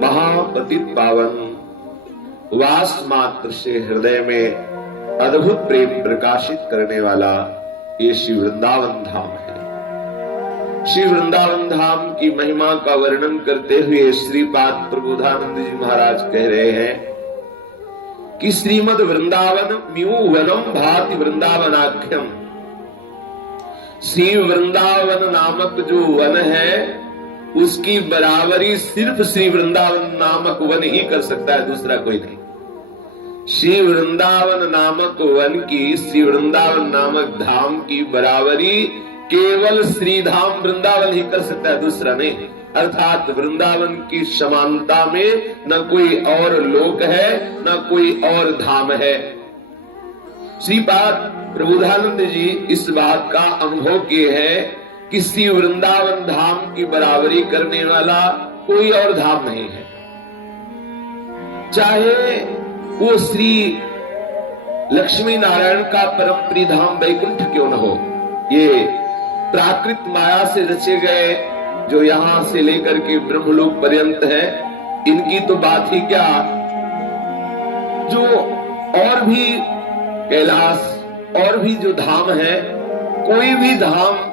महापतित पावन, वास मात्र से हृदय में अद्भुत प्रेम प्रकाशित करने वाला ये श्री वृंदावन धाम है। श्री वृंदावन धाम की महिमा का वर्णन करते हुए श्रीपाद प्रबोधानंद जी महाराज कह रहे हैं कि श्रीमद वृंदावन म्यू वनम भाति वृंदावनाख्यम। श्री वृंदावन नामक जो वन है उसकी बराबरी सिर्फ श्री वृंदावन नामक वन ही कर सकता है, दूसरा कोई नहीं। श्री वृंदावन नामक वन की, श्री वृंदावन नामक धाम की बराबरी केवल श्री धाम वृंदावन ही कर सकता है, दूसरा नहीं। अर्थात वृंदावन की समानता में न कोई और लोक है न कोई और धाम है। श्रीपाद प्रबोधानंद जी इस बात का अनुभव किए हैं कि श्री वृंदावन धाम की बराबरी करने वाला कोई और धाम नहीं है। चाहे वो श्री लक्ष्मी नारायण का परम प्रिय धाम वैकुंठ क्यों न हो, ये प्राकृत माया से रचे गए जो यहां से लेकर के ब्रह्मलोक पर्यंत है, इनकी तो बात ही क्या। जो और भी कैलाश और भी जो धाम है, कोई भी धाम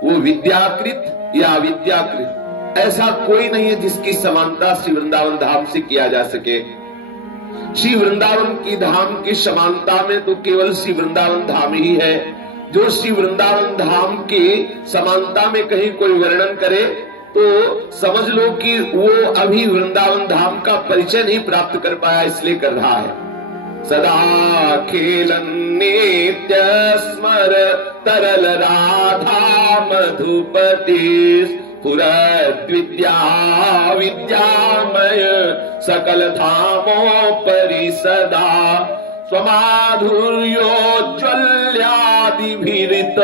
वो विद्याकृत या अविद्याकृत ऐसा कोई नहीं है जिसकी समानता श्री वृंदावन धाम से किया जा सके। श्री वृंदावन की धाम की समानता में तो केवल श्री वृंदावन धाम ही है। जो श्री वृंदावन धाम की समानता में कहीं कोई वर्णन करे तो समझ लो कि वो अभी वृंदावन धाम का परिचय नहीं प्राप्त कर पाया, इसलिए कर रहा है। सदा खेलन नित्य स्मर तरल राधा मधुपति पुरद्विद्या विद्यामय सकल धामों परि सदा स्वमाधुर्योज्वल्यादिभिरित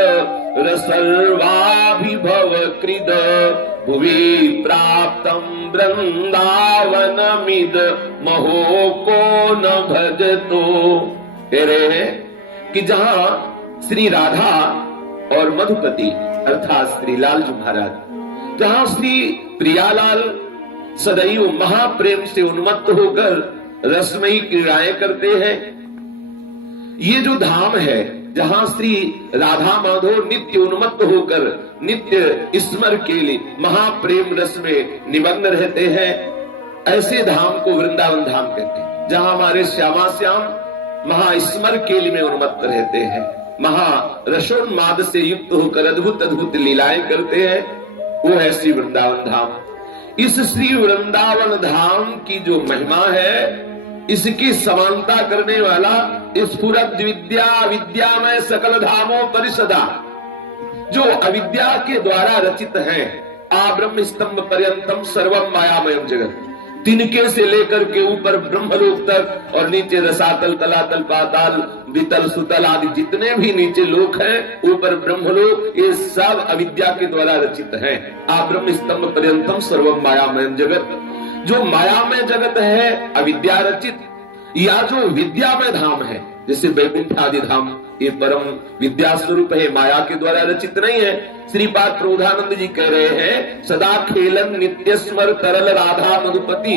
रसर्वाभिभव कृद भुवि प्राप्तम वृंदावनमिद महो को न भजतो। कह रहे हैं कि जहां श्री राधा और मधुपति अर्थात श्री लालजी महाराज, जहां श्री प्रियालाल सदैव महाप्रेम से उन्मत्त होकर रसमयी क्रीड़ाएं करते हैं, ये जो धाम है जहां श्री राधा माधव नित्य उन्मत्त होकर नित्य स्मर के लिए महाप्रेम रस में निमग्न रहते हैं, ऐसे धाम को वृंदावन धाम कहते हैं। जहां हमारे श्यामा श्याम महास्मर केली में उन्मत्त रहते हैं, महारसोन्माद से युक्त होकर अद्भुत अद्भुत लीलाएं करते हैं, वो है श्री वृंदावन धाम। इस श्री वृंदावन धाम की जो महिमा है, इसकी समानता करने वाला स्फुरद विद्या विद्यामय सकल धामों परिषदा, जो अविद्या के द्वारा रचित है, आ ब्रह्म स्तंभ पर्यंतम सर्वम मायामयम जगत, तिनके से लेकर के ऊपर ब्रह्मलोक तक और नीचे रसातल तलातल पाताल वितल सुतल आदि जितने भी नीचे लोक हैं, ऊपर ब्रह्मलोक, ये सब अविद्या के द्वारा रचित हैं। आ ब्रह्म स्तंभ पर्यंतम सर्वम मायामयम जगत, जो मायामय जगत है अविद्या रचित, या जो विद्यामय धाम है जैसे वैकुंठ आदि धाम, ये परम विद्या स्वरूप है, माया के द्वारा रचित नहीं है। श्रीपाद प्रबोधानंद जी कह रहे हैं सदा खेलन नित्य स्मर तरल राधा मधुपति,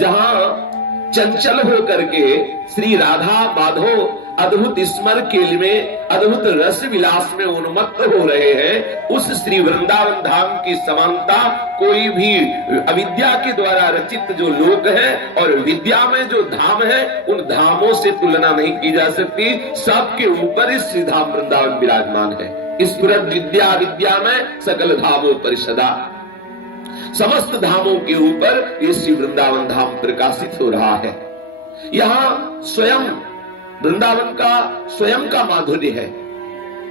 जहां चंचल हो करके श्री राधा माधव अद्भुत स्मर केली में अद्भुत रस विलास में उन्मत्त हो रहे हैं, उस श्री वृंदावन धाम की समानता कोई भी अविद्या के द्वारा रचित जो लोक है और विद्या में जो धाम है, उन धामों से तुलना नहीं की जा सकती। सबके ऊपर इस श्री धाम वृंदावन विराजमान है। इस विद्या विद्या में सकल धामों परिषदा, समस्त धामों के ऊपर ये श्री वृंदावन धाम प्रकाशित हो रहा है। यहाँ स्वयं वृंदावन का स्वयं का माधुर्य है।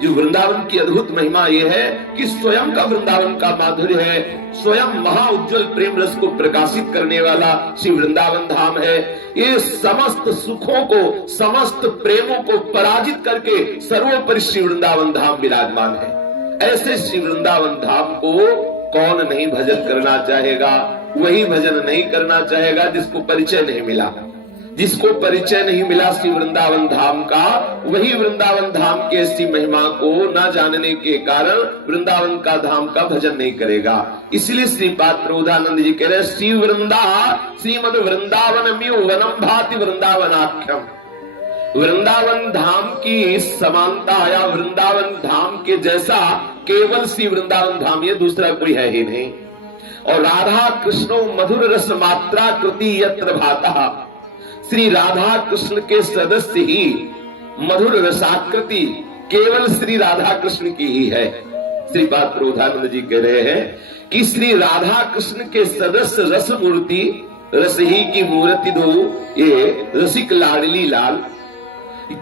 जो वृंदावन की अद्भुत महिमा यह है कि स्वयं का वृंदावन का माधुर्य है, स्वयं महा उज्जवल प्रेम रस को प्रकाशित करने वाला श्री वृंदावन धाम है। ये समस्त सुखों को, समस्त प्रेमों को पराजित करके सर्वोपरि श्री वृंदावन धाम विराजमान है। ऐसे श्री वृंदावन धाम को कौन नहीं भजन करना चाहेगा? वही भजन नहीं करना चाहेगा जिसको परिचय नहीं मिला, जिसको परिचय नहीं मिला श्री वृंदावन धाम का, वही वृंदावन धाम के ऐसी महिमा को न जानने के कारण वृंदावन का धाम का भजन नहीं करेगा। इसलिए श्रीपाद प्रबोधानंद जी कह रहे श्रीमद वृंदावन वनम भाति वृंदावनाख्यम। वृंदावन धाम की समानता या वृंदावन धाम के जैसा केवल श्री वृंदावन धाम, ये दूसरा कोई है ही नहीं। और राधा कृष्णो मधुर रस मात्रा कृति यत्र भाता, श्री राधा कृष्ण के सदस्य ही मधुर रसाकृति केवल श्री राधा कृष्ण की ही है। श्रीपाद प्रबोधानंद जी कह रहे हैं कि श्री राधा कृष्ण के सदस्य रस मूर्ति, रस ही की मूर्ति दो, ये रसिक लाडली लाल,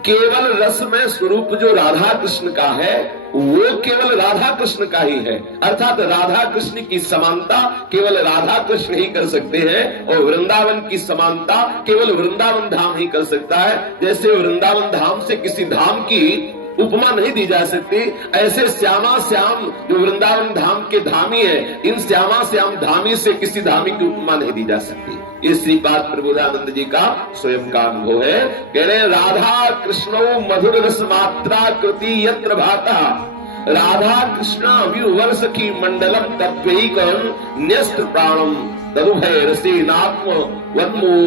केवल रस में स्वरूप जो राधा कृष्ण का है वो केवल राधा कृष्ण का ही है। अर्थात राधा कृष्ण की समानता केवल राधा कृष्ण ही कर सकते हैं और वृंदावन की समानता केवल वृंदावन धाम ही कर सकता है। जैसे वृंदावन धाम से किसी धाम की उपमा नहीं दी जा सकती, ऐसे श्यामा श्याम जो वृंदावन धाम के धामी है, इन श्यामा श्याम धामी से किसी धामी की उपमा नहीं दी जा सकती। ये श्रीपाद प्रबोधानंद जी का स्वयं का अनुभव है। कह रहे राधा कृष्णो मधुर रस मात्रा कृति यत्र भाता, राधा कृष्ण विवर सखी मंडलम तत्वैकं न्यस्त प्राणम तनुभय रसेनात्म वन्मो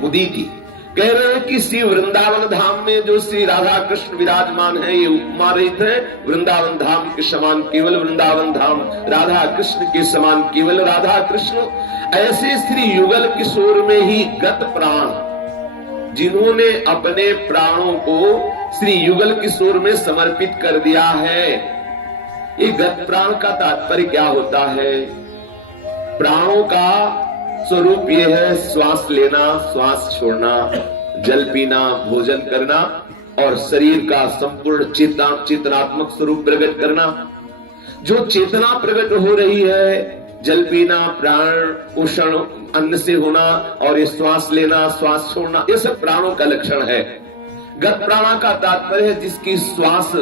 मुदीति। कह रहे हैं कि श्री वृंदावन धाम में जो श्री राधा कृष्ण विराजमान है, ये उपमा रहित है। वृंदावन धाम के समान केवल वृंदावन धाम, राधा कृष्ण के समान केवल राधा कृष्ण। ऐसे श्री युगल किशोर में ही गत प्राण, जिन्होंने अपने प्राणों को श्री युगल किशोर में समर्पित कर दिया है। ये गत प्राण का तात्पर्य क्या होता है? प्राणों का स्वरूप ये है श्वास लेना, श्वास छोड़ना, जल पीना, भोजन करना और शरीर का संपूर्ण चेतनात्मक स्वरूप प्रकट करना। जो चेतना प्रकट हो रही है, जल पीना, प्राण पोषण, अन्न से होना और ये श्वास लेना, श्वास छोड़ना, ये सब प्राणों का लक्षण है। गत प्राणा का तात्पर्य है जिसकी श्वास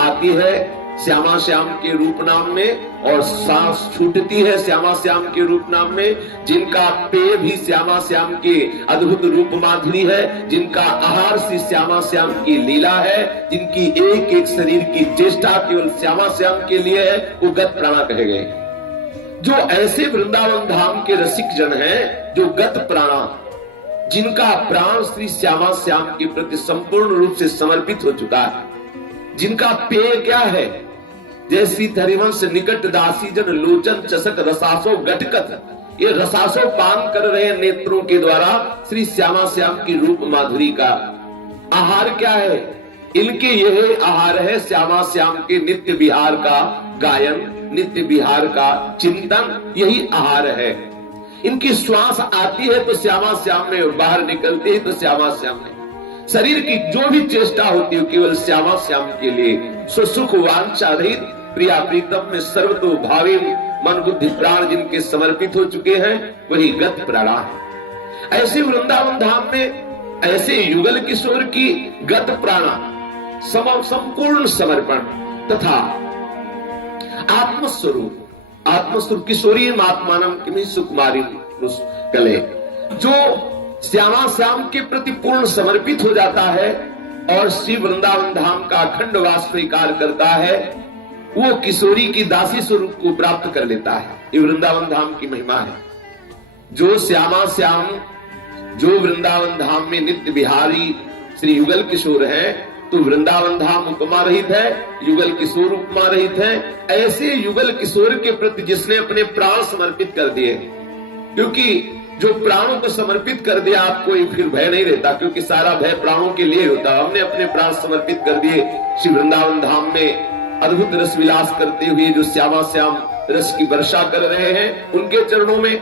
आती है श्यामा श्याम के रूप नाम में और सांस छूटती है श्यामा श्याम के रूप नाम में, जिनका पेय भी श्यामा श्याम के अद्भुत रूप माधुरी है, जिनका आहार श्री श्यामा श्याम की लीला है, जिनकी एक एक शरीर की चेष्टा केवल श्यामा श्याम के लिए है, वो गत प्राणा कहे गए। जो ऐसे वृंदावन धाम के रसिक जन हैं, जो गत प्राणा, जिनका प्राण श्री श्यामा श्याम के प्रति संपूर्ण रूप से समर्पित हो चुका है, जिनका पेय क्या है? जैसी हरिवंश निकट दासी जन लोचन चषक रसासो गटकत, ये रसासो पान कर रहे हैं नेत्रों के द्वारा श्री श्यामा श्याम की रूप माधुरी का। आहार क्या है इनके? यह आहार है श्यामा श्याम के नित्य विहार का गायन, नित्य विहार का चिंतन, यही आहार है। इनकी श्वास आती है तो श्यामा श्याम में, बाहर निकलती है तो श्यामा श्याम में। शरीर की जो भी चेष्टा होती है केवल श्यामा श्याम के लिए। सुख वांछा रहित प्रिया प्रीतम में सर्वतो भावी मन बुद्धि प्राण जिनके समर्पित हो चुके हैं, वही गत प्राणा है। ऐसे वृंदावन धाम में ऐसे युगल किशोर की गत प्राणा संपूर्ण समर्पण तथा आत्मस्वरूप किशोरी आत्मानम किमी सुकुमारी कले, जो श्यामा श्याम के प्रति पूर्ण समर्पित हो जाता है और श्री वृंदावन धाम का अखंड वास स्वीकार करता है, वो किशोरी की दासी स्वरूप को प्राप्त कर लेता है। ये वृंदावन धाम की महिमा है। जो श्यामा श्याम, जो वृंदावन धाम में नित्य बिहारी श्री युगल किशोर है, तो वृंदावन धाम उपमा रहित है, युगल किशोर उपमा रहित है। ऐसे युगल किशोर के प्रति जिसने अपने प्राण समर्पित कर दिए, क्योंकि जो प्राणों को समर्पित कर दिया आपको फिर भय नहीं रहता, क्योंकि सारा भय प्राणों के लिए होता। हमने अपने प्राण समर्पित कर दिए श्री वृंदावन धाम में अद्भुत रस विलास करते हुए जो श्यामा श्याम रस की वर्षा कर रहे हैं उनके चरणों में,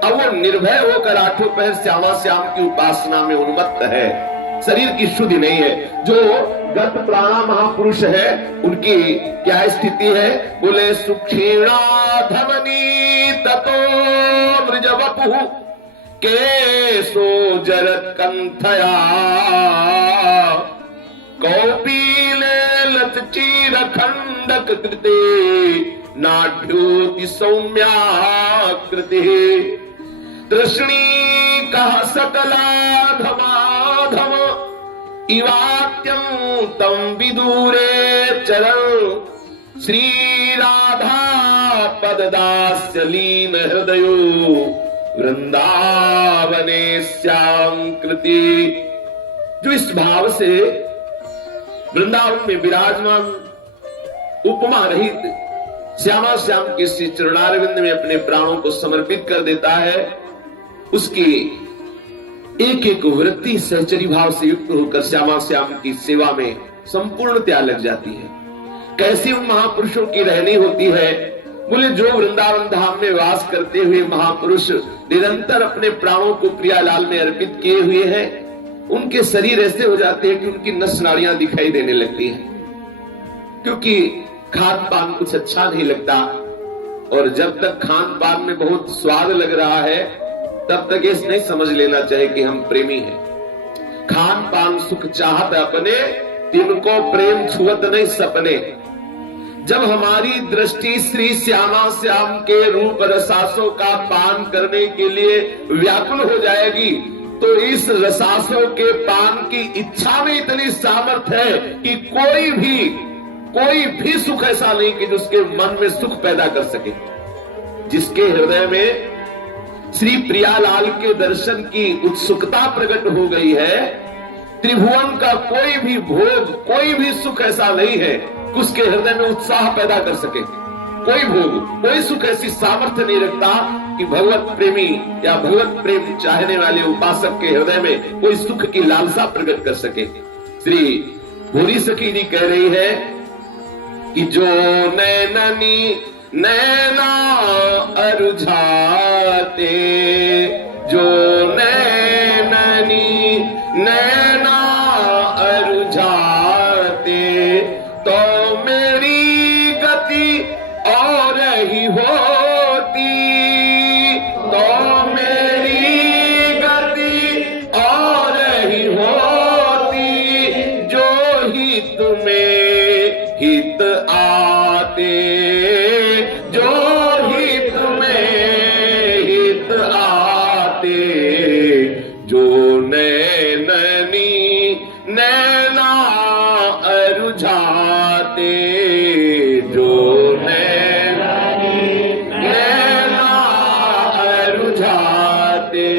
अब वो निर्भय होकर आठों पहर श्यामा श्याम की उपासना में उन्मत्त है। शरीर की शुद्धि नहीं है। जो गत प्राणा महापुरुष है उनकी क्या स्थिति है? बोले सुक्षीणा धमनी ततो मृज वपुः केशो जरत कंथया कौपीले लत चीर खंडक कृते नाढ्योति सौम्या कृते तृष्णी कह सकलाधमाधम इवाक्यं तम विदूरे चरण श्री राधा पददास्य लीन हृदयो वृंदावने श्याम कृति। जो इस भाव से वृंदावन में विराजमान उपमा रहित श्यामा श्याम के श्री चरणारविंद में अपने प्राणों को समर्पित कर देता है, उसकी एक एक वृत्ति सहचरी भाव से युक्त होकर श्यामा श्याम की सेवा में संपूर्णतया लग जाती है। कैसी उन महापुरुषों की रहनी होती है? बोले जो वृंदावन धाम में वास करते हुए महापुरुष निरंतर अपने प्राणों को प्रियालाल में अर्पित किए हुए हैं, उनके शरीर ऐसे हो जाते हैं कि उनकी नस नाड़ियां दिखाई देने लगती हैं, क्योंकि खान पान कुछ अच्छा नहीं लगता। और जब तक खान पान में बहुत स्वाद लग रहा है तब तक ये नहीं समझ लेना चाहिए कि हम प्रेमी हैं। खान पान सुख चाहत अपने, तिनको प्रेम छुअत नहीं सपने। जब हमारी दृष्टि श्री श्यामा श्याम के रूप रसासों का पान करने के लिए व्याकुल हो जाएगी, तो इस रसासों के पान की इच्छा में इतनी सामर्थ्य है कि कोई भी सुख ऐसा नहीं कि जो उसके मन में सुख पैदा कर सके। जिसके हृदय में श्री प्रियालाल के दर्शन की उत्सुकता प्रकट हो गई है, त्रिभुवन का कोई भी भोग, कोई भी सुख ऐसा नहीं है कि उसके हृदय में उत्साह पैदा कर सके। कोई भोग, कोई सुख ऐसी सामर्थ्य नहीं रखता कि भगवत प्रेमी या भगवत प्रेम चाहने वाले उपासक के हृदय में कोई सुख की लालसा प्रकट कर सके। श्री भूरी सखी जी कह रही है कि जो नैननी नैना अरुझाते, जो नैननी नैना अरुझाते, तो मेरी गति और ही होती, तो मेरी गति और ही होती, जो हित में हित आते, जो हित में हित आते, जो नैननी नैना अरुझाते, जो नैननी नैना अरुझाते।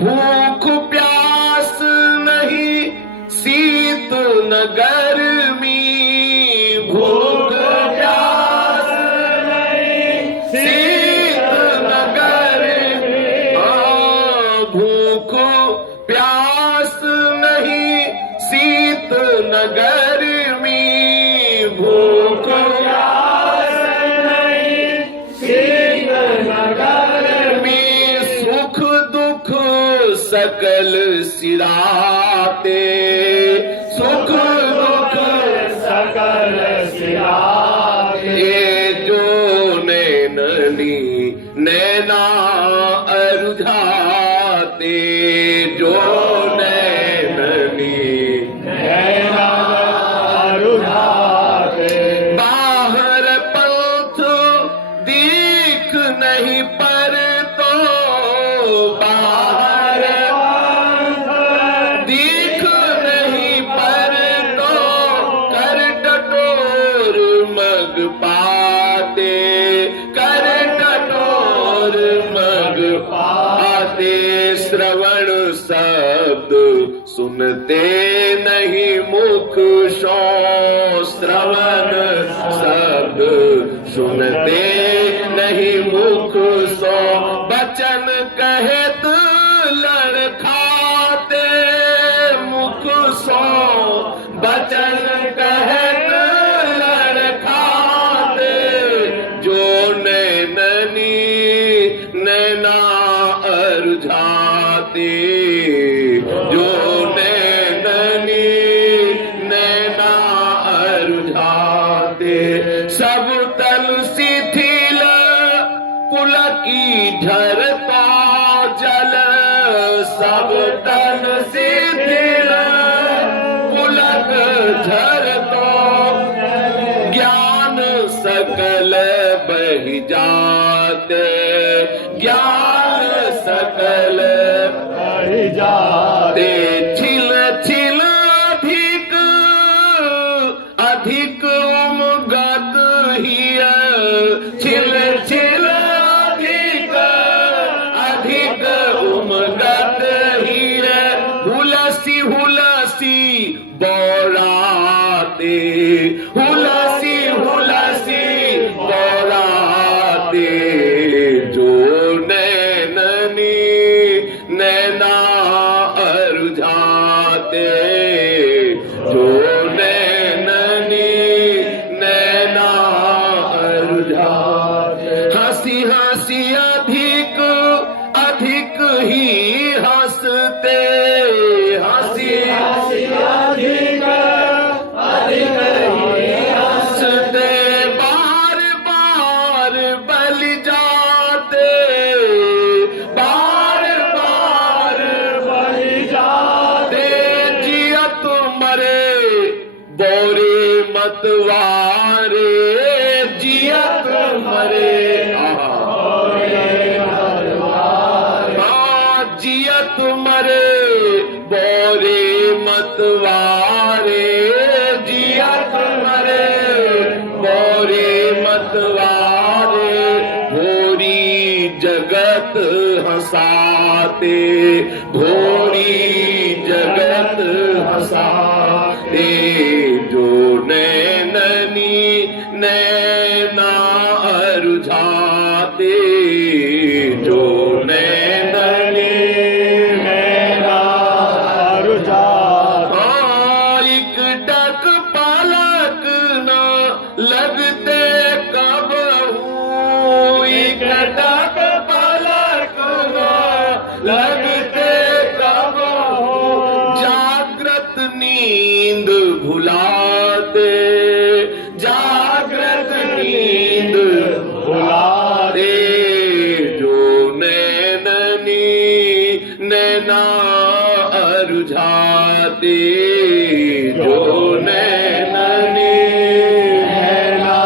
भूख प्यास नहीं शीत न गर्मी, भूख प्यास नहीं शीत न गर्मी, भूख प्यास नहीं शीत न गर्मी, भूख प्यास नहीं शीत न गर्मी, सुख दुख सकल सिराते, सुख दुख सकल सिराते, जो नैननी नैना अरुझाते, जो नैननी नैना अरुझाते। बाहर पंथ दीख नहीं पर तो, बाहर पंथ दीख नहीं पर तो, कर टटोर मग पाते, कर टटोर मग पाते। श्रवण शब्द सुनते नहीं मुख सो, श्रवण शब्द सुनते नहीं मुख सो, बचन कहत लड़खाते मुख सो, बचन कहत लड़खाते, जो नैननी नैना अरुझाते, जो नैननी नैना अरुझाते। सब तल शिथिल पुलकी झरता जल, सब तल शिथिल पुलक झरता, ज्ञान सकल बह जाते, ज्ञान सकल बढ़ जाते। छिल छिल अधिक उमगत हिय, छिल छिल अधिक उमगत हिय, हुलसी हुलसी बौराते, हुलसी हुलसी बौराते, जो नैननी नैना अरुझाते, जो नैननी नैना अरुझाते। हंसी हंसी अधिक अधिक ही हंसते, हंसी हंसी अधिक अधिक ही हंसते, बार बार बल जाते, बार बार बल जाते, जियत मरे बोरे मतवारे, जियत मरे जियत मरे बोरे मतवारे, जियत मरे बोरे मतवारे, भोरी जगत हंसाते, भोरी जगत हंसाते, जो नैननी नैना अरुझाते, जो नैननी नैना अरुझाते। एक टक पलक न लगते कबहू, एक टक पलक न लगते कबहू, जागृत नींद भुलाते, जागृत नींद भुलाते, जो नैननी नैना अरुझाते, जो नैननी नैना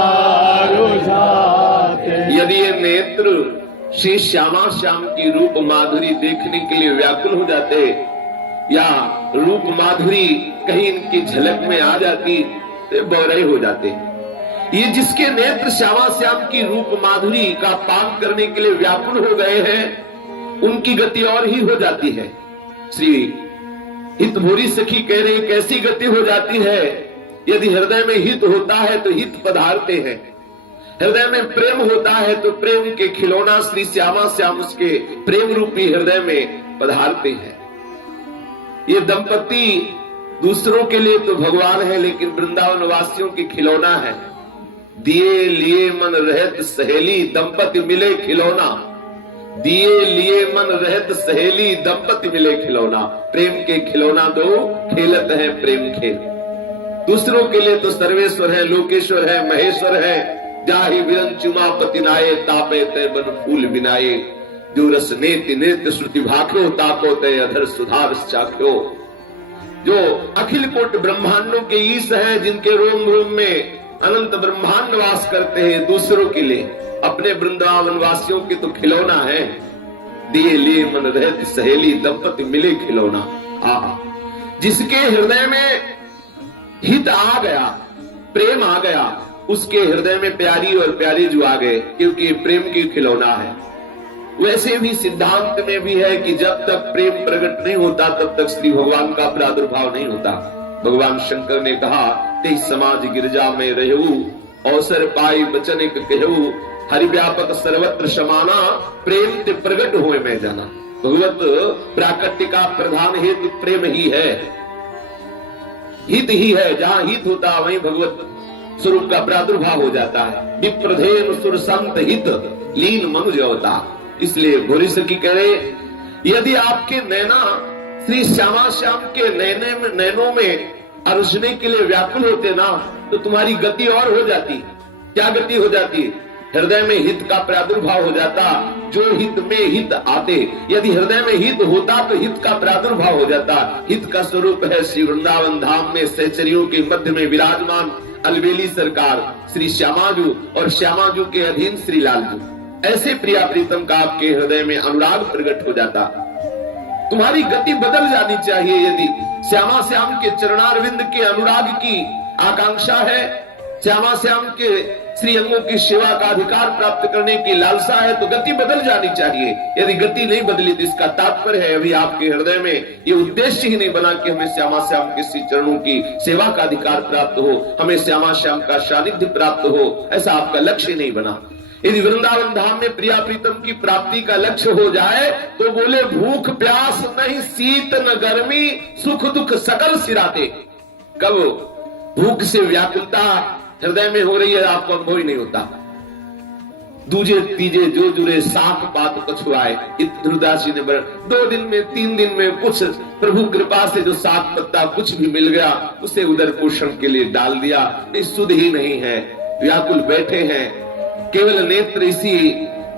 अरुझाते। यदि ये नेत्र श्री श्यामा श्याम की रूप माधुरी देखने के लिए व्याकुल हो जाते, या रूप माधुरी कहीं इनकी झलक में आ जाती तो बौरे हो जाते। ये जिसके नेत्र श्यामा श्याम की रूप माधुरी का पान करने के लिए व्याकुल हो गए हैं, उनकी गति और ही हो जाती है। श्री हितभोरी सखी कह रही, कैसी गति हो जाती है? यदि हृदय में हित होता है तो हित पधारते हैं, हृदय में प्रेम होता है तो प्रेम के खिलौना श्री श्यामा श्याम उसके प्रेम रूपी हृदय में पधारते हैं। ये दंपति दूसरों के लिए तो भगवान है, लेकिन वृंदावन वासियों की खिलौना है। दिए लिए मन रहत सहेली, दंपति मिले खिलौना, दिए लिए मन रहत सहेली, दंपति मिले खिलौना। प्रेम के खिलौना दो खेलत है प्रेम खेल। दूसरों के लिए तो सर्वेश्वर है, लोकेश्वर है, महेश्वर है। जाहि विरन चुमा पति नाये, तापे तय बन फूल बिनाये। जो रस नेति नेत्र श्रुति भाख्यो, ताको तय अधर सुधार चाख्यो। जो अखिल कोट ब्रह्मांडों के ईश हैं, जिनके रोम रोम में अनंत ब्रह्मांड वास करते हैं, दूसरों के लिए, अपने वृंदावन वासियों के तो खिलौना है। दिए लिए मन रहत सहेली, दंपति मिले खिलौना। जिसके हृदय में हित आ गया, प्रेम आ गया, उसके हृदय में प्यारी और प्यारे जो आ गए, क्योंकि प्रेम की खिलौना है। वैसे भी सिद्धांत में भी है कि जब तक प्रेम प्रकट नहीं होता तब तक श्री भगवान का प्रादुर्भाव नहीं होता। भगवान शंकर ने कहा, ते समाज गिरजा में रहू, अवसर पाई बचन एक कहू, हरि व्यापक सर्वत्र समाना, प्रेम ते प्रकट हुए में जाना। भगवत प्राकट्य का प्रधान हेतु प्रेम ही है, हित ही है। जहां हित होता वहीं भगवत स्वरूप का प्रादुर्भाव हो जाता है। विप्रधेन सुर संत हित, लीन मनुज अवतार। इसलिए भोरी सखी कह रहे, यदि आपके नैना श्री श्यामा श्याम के नैनों में अरसने के लिए व्याकुल होते ना, तो तुम्हारी गति और हो जाती। क्या गति हो जाती? हृदय में हित का प्रादुर्भाव हो जाता। जो हित में हित आते, यदि हृदय में हित होता तो हित का प्रादुर्भाव हो जाता। हित का स्वरूप है श्री वृंदावन धाम में सहचरियों के मध्य में विराजमान अलबेली सरकार श्री श्यामाजू, और श्यामाजू के अधीन श्री लालजू। ऐसे प्रिया प्रीतम का आपके हृदय में अनुराग प्रकट हो जाता। तुम्हारी गति बदल जानी चाहिए। यदि श्यामा श्याम के चरणारविंद के अनुराग की आकांक्षा है, श्यामा श्याम के श्री अंगों की सेवा का अधिकार प्राप्त करने की लालसा है, तो गति बदल जानी चाहिए। यदि गति नहीं बदली तो इसका तात्पर्य है अभी आपके हृदय में ये उद्देश्य ही नहीं बना कि हमें श्यामा श्याम के श्री चरणों की सेवा का अधिकार प्राप्त हो, हमें श्यामा श्याम का सानिध्य प्राप्त हो, ऐसा आपका लक्ष्य नहीं बना। यदि वृंदावन धाम में प्रिया प्रीतम की प्राप्ति का लक्ष्य हो जाए तो बोले भूख प्यास नहीं, शीत न गर्मी, सुख दुख सकल सिराते। कब भूख से व्याकुलता हृदय में हो रही है आपको अनुभव ही नहीं होता। दूजे तीजे जो जुड़े साख पात कछुआए, ध्रुवदास जी ने 2 दिन में 3 दिन में कुछ प्रभु कृपा से जो साख पत्ता कुछ भी मिल गया उसे उदर पोषण के लिए डाल दिया। नहीं, सुध ही नहीं है, व्याकुल बैठे हैं, केवल नेत्र इसी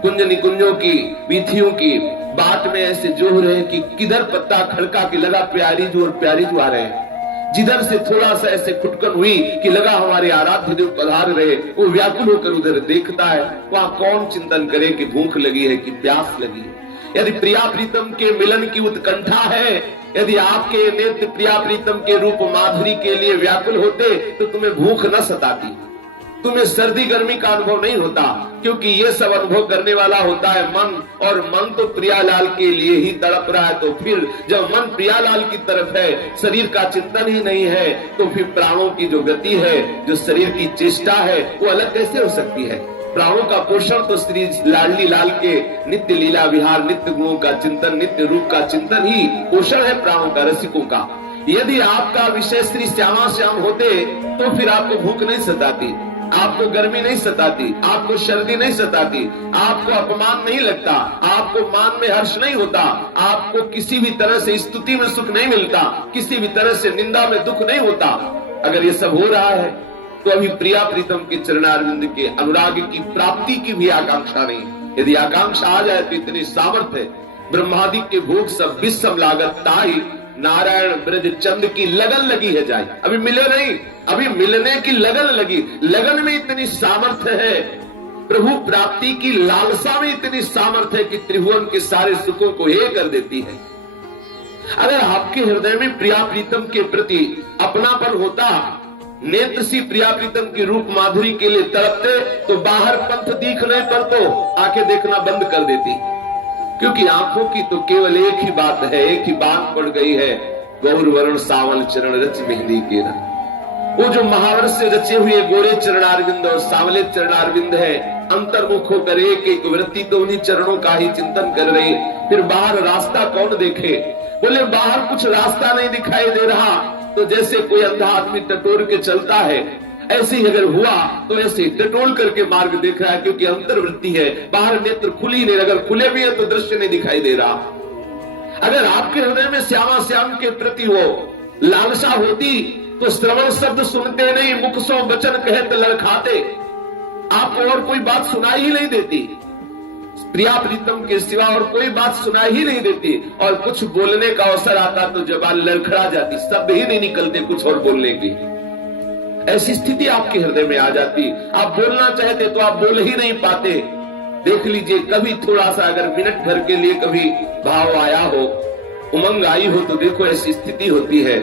कुंज निकुंजों की वीथियों की बाट में ऐसे जोह रहे कि किधर पत्ता खड़का के लगा प्यारी जो और प्यारी जो आ रहे हैं, जिधर से थोड़ा सा ऐसे खुटकन हुई कि लगा हमारे आराध्य देव पधार रहे, वो व्याकुल होकर उधर देखता है। वहां कौन चिंतन करे कि भूख लगी है कि प्यास लगी है। यदि प्रिया प्रीतम के मिलन की उत्कंठा है, यदि आपके नेत्र प्रिया प्रीतम के रूप माधुरी के लिए व्याकुल होते तो तुम्हें भूख न सताती, तुम्हें सर्दी गर्मी का अनुभव नहीं होता, क्योंकि ये सब अनुभव करने वाला होता है मन, और मन तो प्रियालाल के लिए ही तड़प रहा है। तो फिर जब मन प्रियालाल की तरफ है, शरीर का चिंतन ही नहीं है, तो फिर प्राणों की जो गति है, जो शरीर की चेष्टा है, वो अलग कैसे हो सकती है। प्राणों का पोषण तो श्री लाडली लाल के नित्य लीला विहार, नित्य गुणों का चिंतन, नित्य रूप का चिंतन ही पोषण है प्राणों का, रसिकों का। यदि आपका विषय श्री श्यामा श्याम होते तो फिर आपको भूख नहीं सताती, आपको गर्मी नहीं सताती, आपको सर्दी नहीं सताती, आपको अपमान नहीं लगता, आपको मान में हर्ष नहीं होता, आपको किसी भी तरह से स्तुति में सुख नहीं मिलता, किसी भी तरह से निंदा में दुख नहीं होता। अगर ये सब हो रहा है तो अभी प्रिया प्रीतम के चरणारविंद के अनुराग की प्राप्ति की भी आकांक्षा नहीं। यदि आकांक्षा आ जाए तो इतनी सामर्थ्य, ब्रह्मादि के भोग सब विषम लागत ताई, नारायण ब्रज चंद की लगन लगी है जाए। अभी मिले नहीं, अभी मिलने की लगन लगी, लगन में इतनी सामर्थ्य है, प्रभु प्राप्ति की लालसा में इतनी सामर्थ्य है कि त्रिभुवन के सारे सुखों को हे कर देती है। अगर आपके हृदय में प्रिया प्रीतम के प्रति अपनापन होता, नेत्र सी प्रिया प्रीतम की रूप माधुरी के लिए तड़पते, तो बाहर पंथ दिखने पर तो आंखें देखना बंद कर देती, क्योंकि आंखों की तो केवल एक ही बात है, एक ही बात पड़ गई है, गौर वरण सावल चरण रच मेहंदी के रंग। वो जो महावर्ष से रचे हुए गोरे चरणारविंद और सांवले चरणारविंद है, अंतर्मुख होकर एक एक वृत्ति तो उन्हीं चरणों का ही चिंतन कर रही। फिर बाहर रास्ता कौन देखे? बोले बाहर कुछ रास्ता नहीं दिखाई दे रहा, तो जैसे कोई अंधा आदमी टटोर के चलता है, ऐसे ही अगर हुआ तो ऐसे टटोल करके मार्ग देख रहा है, क्योंकि अंतर्वृत्ति है, बाहर नेत्र खुली नहीं, अगर खुले भी है तो दृश्य नहीं दिखाई दे रहा। अगर आपके हृदय में श्यामा श्याम के प्रति वो लालसा होती तो श्रवण शब्द सुनते नहीं, मुख सो वचन कहत लड़खाते, आपको और कोई बात सुनाई ही नहीं देती, प्रिया प्रीतम के सिवा और कोई बात सुनाई ही नहीं देती, और कुछ बोलने का अवसर आता तो जबान लड़खड़ा जाती, शब्द ही नहीं निकलते कुछ और बोलने की। ऐसी स्थिति आपके हृदय में आ जाती, आप बोलना चाहते तो आप बोल ही नहीं पाते। देख लीजिए, कभी थोड़ा सा अगर मिनट भर के लिए कभी भाव आया हो, उमंग आई हो, तो देखो ऐसी स्थिति होती है,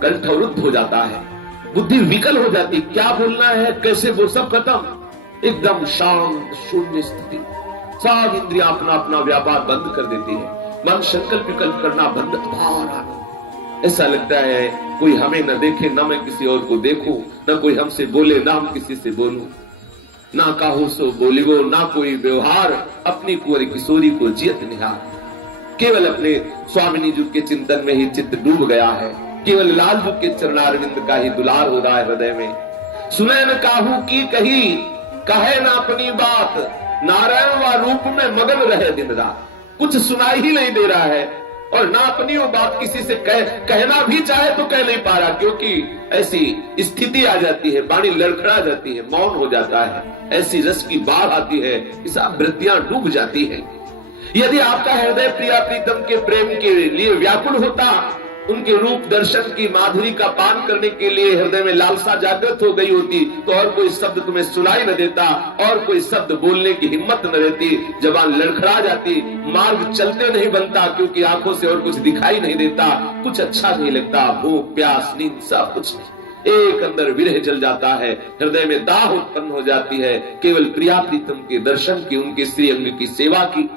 कंठ अवरुद्ध हो जाता है, बुद्धि विकल हो जाती, क्या बोलना है, कैसे बोल, सब खत्म, एकदम शांत शून्य स्थिति, सब इंद्रियां अपना अपना व्यापार बंद कर देती है, मन संकल्प विकल्प करना बंद, ऐसा लगता है कोई हमें न देखे, न मैं किसी और को देखूं, न कोई हमसे बोले, न हम किसी से बोलूं, ना काहू सो बोलिगो, ना कोई व्यवहार, अपनी कुंवरी किशोरी को जियत निहार। केवल अपने स्वामिनी जी के चिंतन में ही चित्त डूब गया है, केवल लाल जी के चरणारविंद का ही दुलार हो रहा है हृदय में। सुने न काहू की कही, कहे ना अपनी बात, नारायण व रूप में मगन रहे दिन रात। कुछ सुनाई ही नहीं दे रहा है, और ना अपनी वो बात किसी से कहना भी चाहे तो कह नहीं पा रहा, क्योंकि ऐसी स्थिति आ जाती है, वाणी लड़खड़ा जाती है, मौन हो जाता है, ऐसी रस की बाढ़ आती है, सब वृत्तियां डूब जाती है। यदि आपका हृदय प्रिया प्रीतम के प्रेम के लिए व्याकुल होता उनके रूप दर्शन की माधुरी का पान करने के लिए हृदय में लालसा जागृत हो गई होती तो और कोई शब्द तुम्हें सुनाई न देता, और कोई शब्द बोलने की हिम्मत न रहती, जबान लड़खड़ा जाती, मार्ग चलते नहीं बनता क्योंकि आंखों से और कुछ दिखाई नहीं देता, कुछ अच्छा नहीं लगता, भूख प्यास नींद सब कुछ नहीं, एक अंदर विरह जल जाता है, हृदय में दाह उत्पन्न हो जाती है केवल प्रिया प्रीतम के दर्शन की, उनके श्री अंग की सेवा की।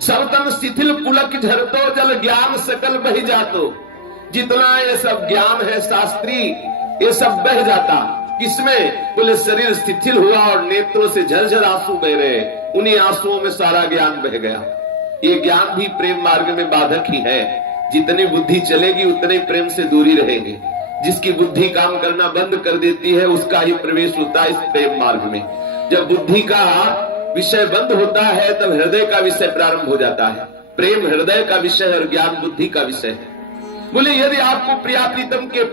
सबतन शिथिल पुलक झरतो जल ज्ञान सकल बह जातो, जितना ये सब ज्ञान है शास्त्री ये सब बह जाता, किसमें? बोले शरीर शिथिल हुआ और नेत्रों से झरझर आंसू बह रहे, उन्हीं आंसुओं में सारा ज्ञान बह गया। ये ज्ञान भी प्रेम मार्ग में बाधक ही है, जितनी बुद्धि चलेगी उतने प्रेम से दूरी रहेगी, जिसकी बुद्धि काम करना बंद कर देती है उसका ही प्रवेश होता है इस प्रेम मार्ग में। जब बुद्धि का विषय बंद होता है तब हृदय का विषय प्रारंभ हो जाता है, प्रेम हृदय का विषय और ज्ञान बुद्धि का विषय है। बोले यदि आपको प्रिया प्रीतम के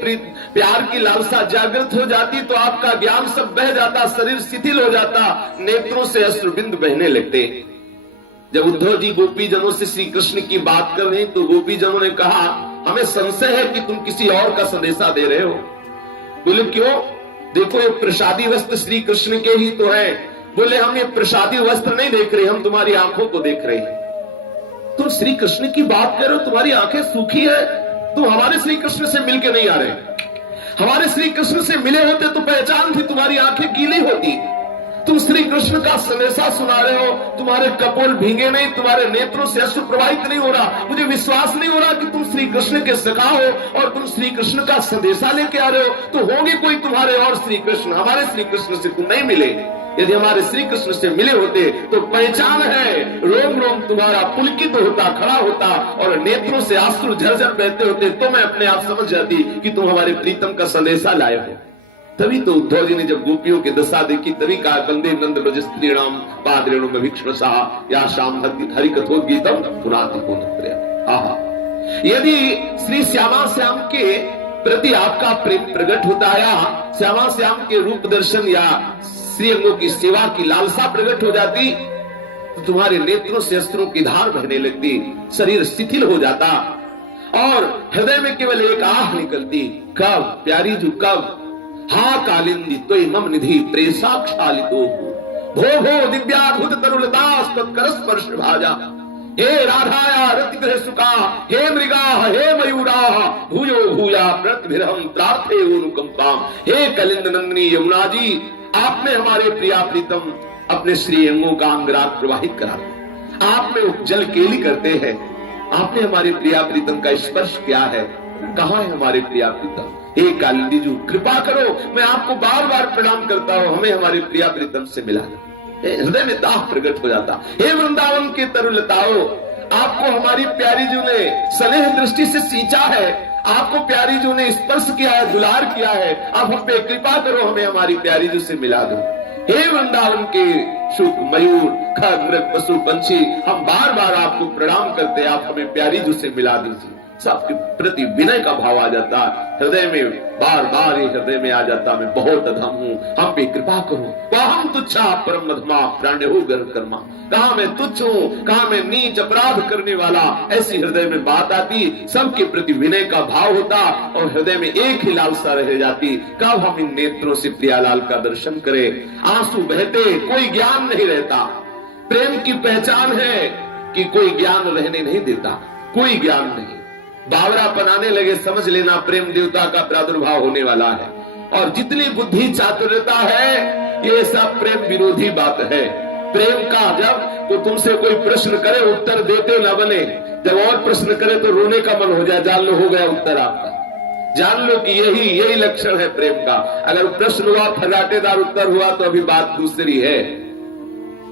प्यार की लालसा जागृत हो जाती तो आपका ज्ञान सब बह जाता, शरीर शिथिल हो जाता, नेत्रों से अश्रुबिंद बहने लगते। जब उद्धव जी गोपी जनों से श्री कृष्ण की बात कर रहे तो गोपी जनों ने कहा हमें संशय है कि तुम किसी और का संदेशा दे रहे हो। बोले क्यों? देखो ये प्रसादी वस्त्र श्री कृष्ण के ही तो है। बोले हम ये प्रसादी वस्त्र नहीं देख रहे, हम तुम्हारी आंखों को देख रहे हैं। तुम श्री कृष्ण की बात कर रहे हो, तुम्हारी आंखें सूखी है, तुम हमारे श्री कृष्ण से मिलके नहीं आ रहे। हमारे श्री कृष्ण से मिले होते तो पहचान थी, तुम्हारी आंखें गीली होती। तुम श्री कृष्ण का संदेशा सुना रहे हो, तुम्हारे कपोल भीगे नहीं, तुम्हारे नेत्रों से अश्रु प्रवाहित नहीं हो रहा। मुझे विश्वास नहीं हो रहा कि तुम श्री कृष्ण के सखा हो और तुम श्री कृष्ण का संदेशा लेके आ रहे हो। तो होंगे कोई तुम्हारे और श्री कृष्ण, हमारे श्री कृष्ण से तुम नहीं मिले। यदि हमारे श्री कृष्ण से मिले होते तो पहचान है, रोम रोम तुम्हारा पुलकित होता, खड़ा होता और नेत्रों से आंसू झरझर बहते होते तो मैं अपने आप समझ जाती कि तुम हमारे प्रीतम का संदेशा लाए हो। तभी तो उद्धव जी ने जब गोपियों की दशा देखी तभी कहा वंदे नंद ब्रज स्त्रीणाम पादरेणु में भिक्षुषा या शाम हरिकथोद्गीतम पुनाति पुनः। आहा, यदि श्री श्यामा श्याम के प्रति आपका प्रेम प्रकट होता या श्यामा श्याम के रूप दर्शन या श्री अंगों की सेवा की लालसा प्रकट हो जाती तो तुम्हारे नेत्रों से अश्रुओं की धार बहने लगती, शरीर शिथिल हो जाता और हृदय में केवल एक आह निकलती, कब प्यारी जू कब, हा कालिंदी तोय मम निधि प्रेसाक्षालितो भो भो दिव्याद्भुत तरुलतास तत्कर स्पर्श भाजा। हे राधाया रतिग्रह सुखा, हे मृगा हे मयूरा भूयो भूया प्रतिभिरहम प्रार्थे अनुकंपाम। हे कलिंद नंदिनी यमुना जी, आपने हमारे प्रिया प्रीतम अपने श्री अंगों का अंगराग प्रवाहित करा, आपने जल केली करते हैं, आपने हमारे प्रिया प्रीतम का स्पर्श किया है, कहाँ है हमारे प्रिया प्रीतम? हे कालिंदी जी कृपा करो, मैं आपको बार बार प्रणाम करता हूँ, हमें हमारे प्रिया प्रीतम से मिला। हृदय में दाह प्रकट हो जाता। हे वृंदावन के तरुलताओ, आपको हमारी प्यारी जी ने स्नेह दृष्टि से सींचा है, आपको प्यारी जी ने स्पर्श किया है, दुलार किया है, आप हम पे कृपा करो, हमें हमारी प्यारी जी से मिला दो। हे वृंदावन के शुक मयूर खग मृग पशु पंछी, हम बार बार आपको प्रणाम करते, आप हमें प्यारी जी से मिला दीजिए। सबके प्रति विनय का भाव आ जाता, हृदय में बार बार ये हृदय में आ जाता, मैं बहुत अधम हूँ, हम पे कृपा करो। हम तुच्छा परम मधमा प्राण्य हो गर्व कर्मा, कहा मैं तुच्छ हूँ, कहा मैं नीच अपराध करने वाला, ऐसी हृदय में बात आती, सबके प्रति विनय का भाव होता और हृदय में एक ही लालसा रह जाती, कब हम इन नेत्रों से प्रियालाल का दर्शन करें। आंसू बहते, कोई ज्ञान नहीं रहता। प्रेम की पहचान है कि कोई ज्ञान रहने नहीं देता, कोई ज्ञान नहीं। बावरा बनाने लगे, समझ लेना प्रेम देवता का प्रादुर्भाव होने वाला है। और जितनी बुद्धि चातुर्यता है ये सब प्रेम विरोधी बात है। प्रेम का जब तो तुमसे कोई प्रश्न करे उत्तर देते न बने, जब और प्रश्न करे तो रोने का मन हो जाए, जान लो हो गया उत्तर आपका, जान लो कि यही लक्षण है प्रेम का। अगर प्रश्न हुआ फराटेदार उत्तर हुआ तो अभी बात दूसरी है।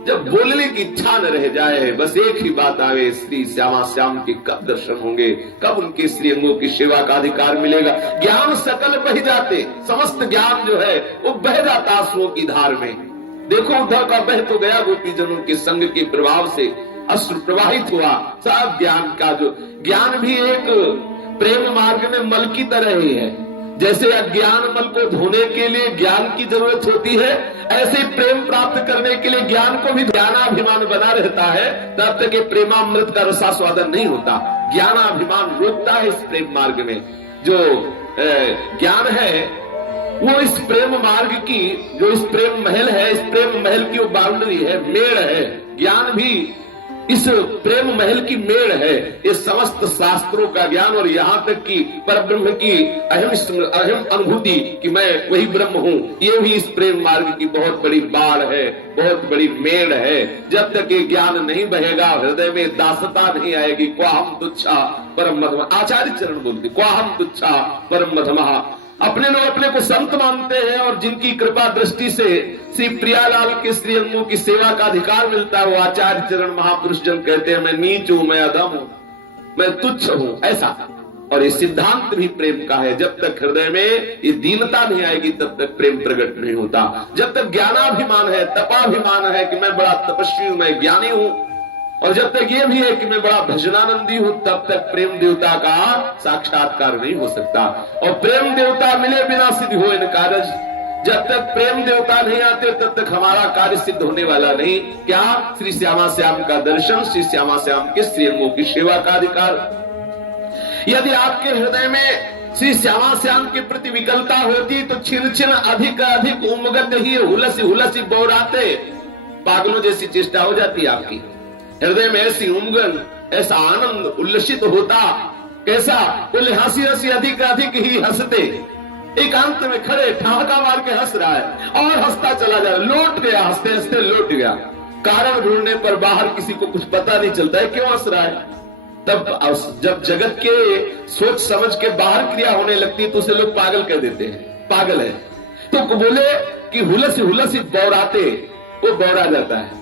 जब बोलने की इच्छा न रह जाए, बस एक ही बात आवे, श्री श्यामा श्याम के कब दर्शन होंगे, कब उनके श्री अंगों की सेवा का अधिकार मिलेगा। ज्ञान सकल बह जाते, समस्त ज्ञान जो है वो बह जाता आंसुओं की धार में। देखो उद्धव का बह तो गया, गोपी जनों के संग के प्रभाव से अश्रु प्रवाहित हुआ। सब ज्ञान का जो ज्ञान भी एक प्रेम मार्ग में मल की तरह ही है। जैसे अज्ञान मल को धोने के लिए ज्ञान की जरूरत होती है, ऐसे प्रेम प्राप्त करने के लिए ज्ञान को भी ज्ञानाभिमान बना रहता है, तब तक ये प्रेमामृत का रसास्वादन नहीं होता। ज्ञानाभिमान रोकता है इस प्रेम मार्ग में। जो ज्ञान है वो इस प्रेम मार्ग की, जो इस प्रेम महल है, इस प्रेम महल की वो बाउंड्री है, मेड़ है। ज्ञान भी इस प्रेम महल की मेड़ है, ये समस्त शास्त्रों का ज्ञान, और यहां तक कि परब्रह्म की अहम अनुभूति कि मैं वही ब्रह्म हूं, ये भी इस प्रेम मार्ग की बहुत बड़ी बाढ़ है, बहुत बड़ी मेड़ है। जब तक ये ज्ञान नहीं बहेगा, हृदय में दासता नहीं आएगी। क्वाहम तुच्छा परम मधम, आचार्य चरण बोलते, क्वाहम तुच्छा परम मधमः। अपने लोग अपने को संत मानते हैं, और जिनकी कृपा दृष्टि से श्री प्रियालाल के श्री अंगों की सेवा का अधिकार मिलता है, वो आचार्य चरण महापुरुष जन कहते हैं मैं नीच हूं, मैं अधम हूं, मैं तुच्छ हूं, ऐसा। और ये सिद्धांत भी प्रेम का है। जब तक हृदय में ये दीनता नहीं आएगी, तब तक प्रेम प्रकट नहीं होता। जब तक ज्ञानाभिमान है, तपाभिमान है कि मैं बड़ा तपस्वी हूं, मैं ज्ञानी हूं, और जब तक ये भी है कि मैं बड़ा भजनानंदी हूं, तब तक प्रेम देवता का साक्षात्कार नहीं हो सकता। और प्रेम देवता मिले बिना सिद्ध हो इन कार्य। जब तक प्रेम देवता नहीं आते, तब तक हमारा कार्य सिद्ध होने वाला नहीं। क्या? श्री श्यामा श्याम का दर्शन, श्री श्यामा श्याम के श्री अंगों की सेवा का अधिकार। यदि आपके हृदय में श्री श्यामा श्याम के प्रति विकलता होती, तो छिन छिन अधिक अधिक उमगत ही हुलसी हुलसी बौराते, पागलों जैसी चेष्टा हो जाती आपकी। हृदय में ऐसी उमगन, ऐसा आनंद उल्लसित होता, कैसा? बोले हंसी हंसी अधिक अधिक ही हंसते, एकांत में खड़े ठहाका मार के हंस रहा है, और हंसता चला जा रहा, लौट गया, हंसते हंसते लौट गया। कारण ढूंढने पर बाहर किसी को कुछ पता नहीं चलता है क्यों हंस रहा है। तब जब जगत के सोच समझ के बाहर क्रिया होने लगती है, तो उसे लोग पागल कह देते हैं, पागल है। तो बोले कि हुलसी हुलसी बौराते, वो बौरा जाता है,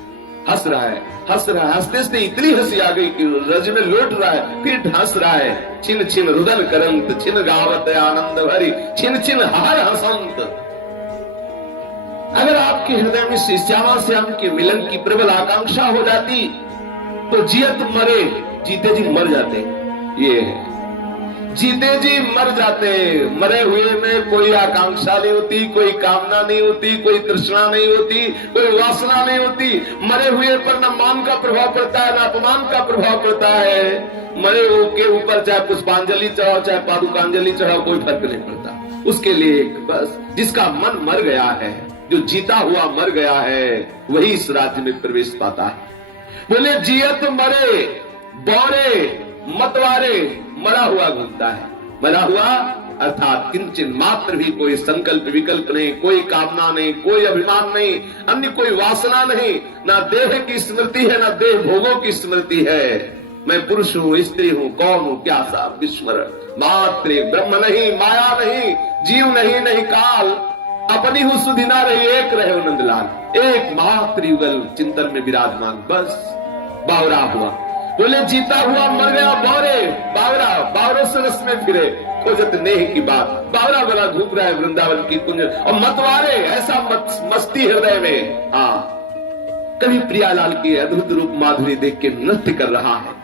हंस रहा है, हंस रहा है, हंसते हंसते इतनी हंसी आ गई कि रज में लौट रहा है, फिर हंस रहा है। छिन छिन रुदन करंत, छिन गावत आनंद भरी, छिन छिन हर हसंत। अगर आपके हृदय में श्री श्यामा श्याम के मिलन की प्रबल आकांक्षा हो जाती, तो जियत मरे जीते जी मर जाते। ये है, जीते जी मर जाते। मरे हुए में कोई आकांक्षा नहीं होती, कोई कामना नहीं होती, कोई तृष्णा नहीं होती, कोई वासना नहीं होती। मरे हुए पर न मान का प्रभाव पड़ता है, न अपमान का प्रभाव पड़ता है। मरे हुए के ऊपर चाहे पुष्पांजलि चढ़ाओ, चाहे पादुकांजलि चढ़ाओ, कोई फर्क नहीं पड़ता उसके लिए। बस जिसका मन मर गया है, जो जीता हुआ मर गया है, वही इस राज्य में प्रवेश पाता है। बोले जियत मरे बौरे मतवारे, मरा हुआ घूमता है। मरा हुआ अर्थात किंचन मात्र भी कोई संकल्प विकल्प नहीं, कोई कामना नहीं, कोई अभिमान नहीं, अन्य कोई वासना नहीं, ना देह की स्मृति है, ना देह भोगों की स्मृति है। मैं पुरुष हूँ, स्त्री हूँ, कौन हूँ, क्या सा विस्मरण मात्र। ब्रह्म नहीं, माया नहीं, जीव नहीं, नहीं काल, अपनी हूँ सुधि ना रही, एक रहे नंदलाल, एक मात्र युगल चिंतन में विराजमान। बस बावरा हुआ। बोले जीता हुआ मर गया बौरे, बावरा बावरों से रस में फिरे, खोजत नेह की बात। बावरा बना घूम रहा है वृंदावन की कुंज, और मतवारे ऐसा मस्ती हृदय में। हाँ, कभी प्रियालाल की अद्भुत रूप माधुरी देख के नृत्य कर रहा है,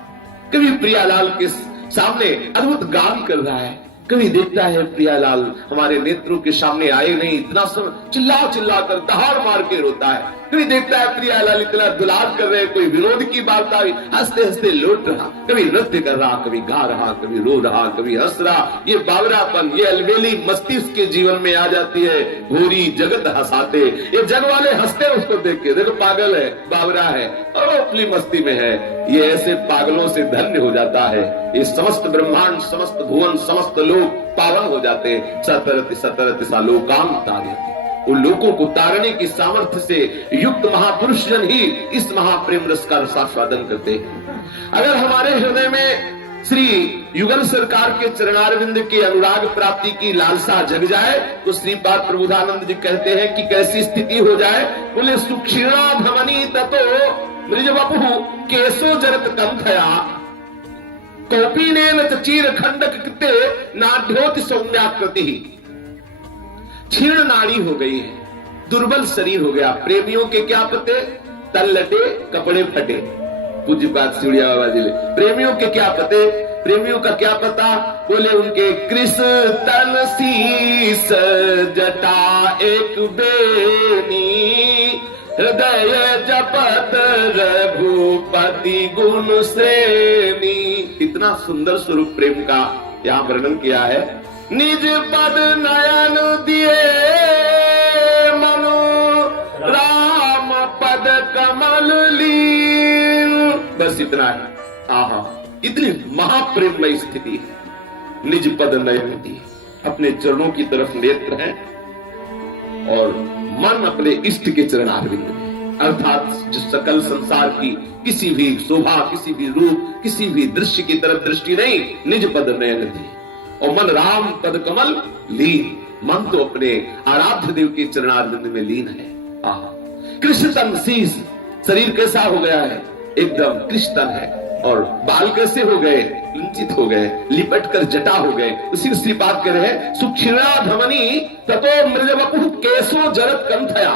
कभी प्रियालाल के सामने अद्भुत गान कर रहा है, कभी देखता है प्रियालाल हमारे नेत्रों के सामने आए नहीं, इतना सब चिल्ला चिल्ला कर दहाड़ मार के रोता है। कभी देखता है प्रियालाल इतना दुलार कर रहे, कोई विनोद की बात आई, हंसते हंसते लौट रहा, कभी नृत्य कर रहा, कभी गा रहा, कभी रो रहा, कभी हंस रहा। ये बावरापन, ये अलबेली मस्ती उसके जीवन में आ जाती है। भूरी जगत हंसाते, ये जग वाले हंसते उसको देख के, देखो पागल है, बावरा है, और वो अपनी मस्ती में है। ये ऐसे पागलों से धन्य हो जाता है। ये समस्त ब्रह्मांड, समस्त भुवन, समस्त लोग पावन हो जाते। सतरति सतरति सा लोकांत तारे, उन लोगों को तारने की सामर्थ्य से युक्त महापुरुष जन ही इस महाप्रेम रस का रसास्वादन करते हैं। अगर हमारे हृदय में श्री युगल सरकार के चरणारविंद के अनुराग प्राप्ति की लालसा जग जाए, तो श्रीपाद प्रबोधानंद जी कहते हैं कि कैसी स्थिति हो जाए। बोले सुक्षीणा धमनी ततो मृज वपु केसो जरत कंथया, कौपी ने चीर खंडक कृते नाढ्योति सौम्याकृति। क्षीण नाड़ी हो गई है, दुर्बल शरीर हो गया। प्रेमियों के क्या पते, तल लटे कपड़े फटे, पूज्य बात सिवड़िया बाबा जी ले, प्रेमियों के क्या पते, प्रेमियों का क्या पता, बोले उनके कृष्ण शीस जटा एक बेनी, हृदय जपत रघुपति गुण श्रेणी। इतना सुंदर स्वरूप प्रेम का यहाँ वर्णन किया है। निज पद नयन दिए मनु राम पद कमल लीन। बस इतना है। आहा, इतनी महाप्रेममय स्थिति है। निज पद नयन दिए, अपने चरणों की तरफ नेत्र है और मन अपने इष्ट के चरणारविंद में, अर्थात जो सकल संसार की किसी भी शोभा, किसी भी रूप, किसी भी दृश्य की तरफ दृष्टि नहीं, निज पद नयन दी। और मन राम पद कमल लीन, मन तो अपने आराध्य देव के चरणारविंद में लीन है। कृष्ण तन शीस, शरीर कैसा हो गया है, एकदम कृष्ण तन है। और बाल कैसे हो गए, लंचित हो गए, लिपट कर जटा हो गए। उसी श्रीपाद कह रहे हैं, सुक्षिणा धमनी ततो मृजवपुः केशो जरत कंथया।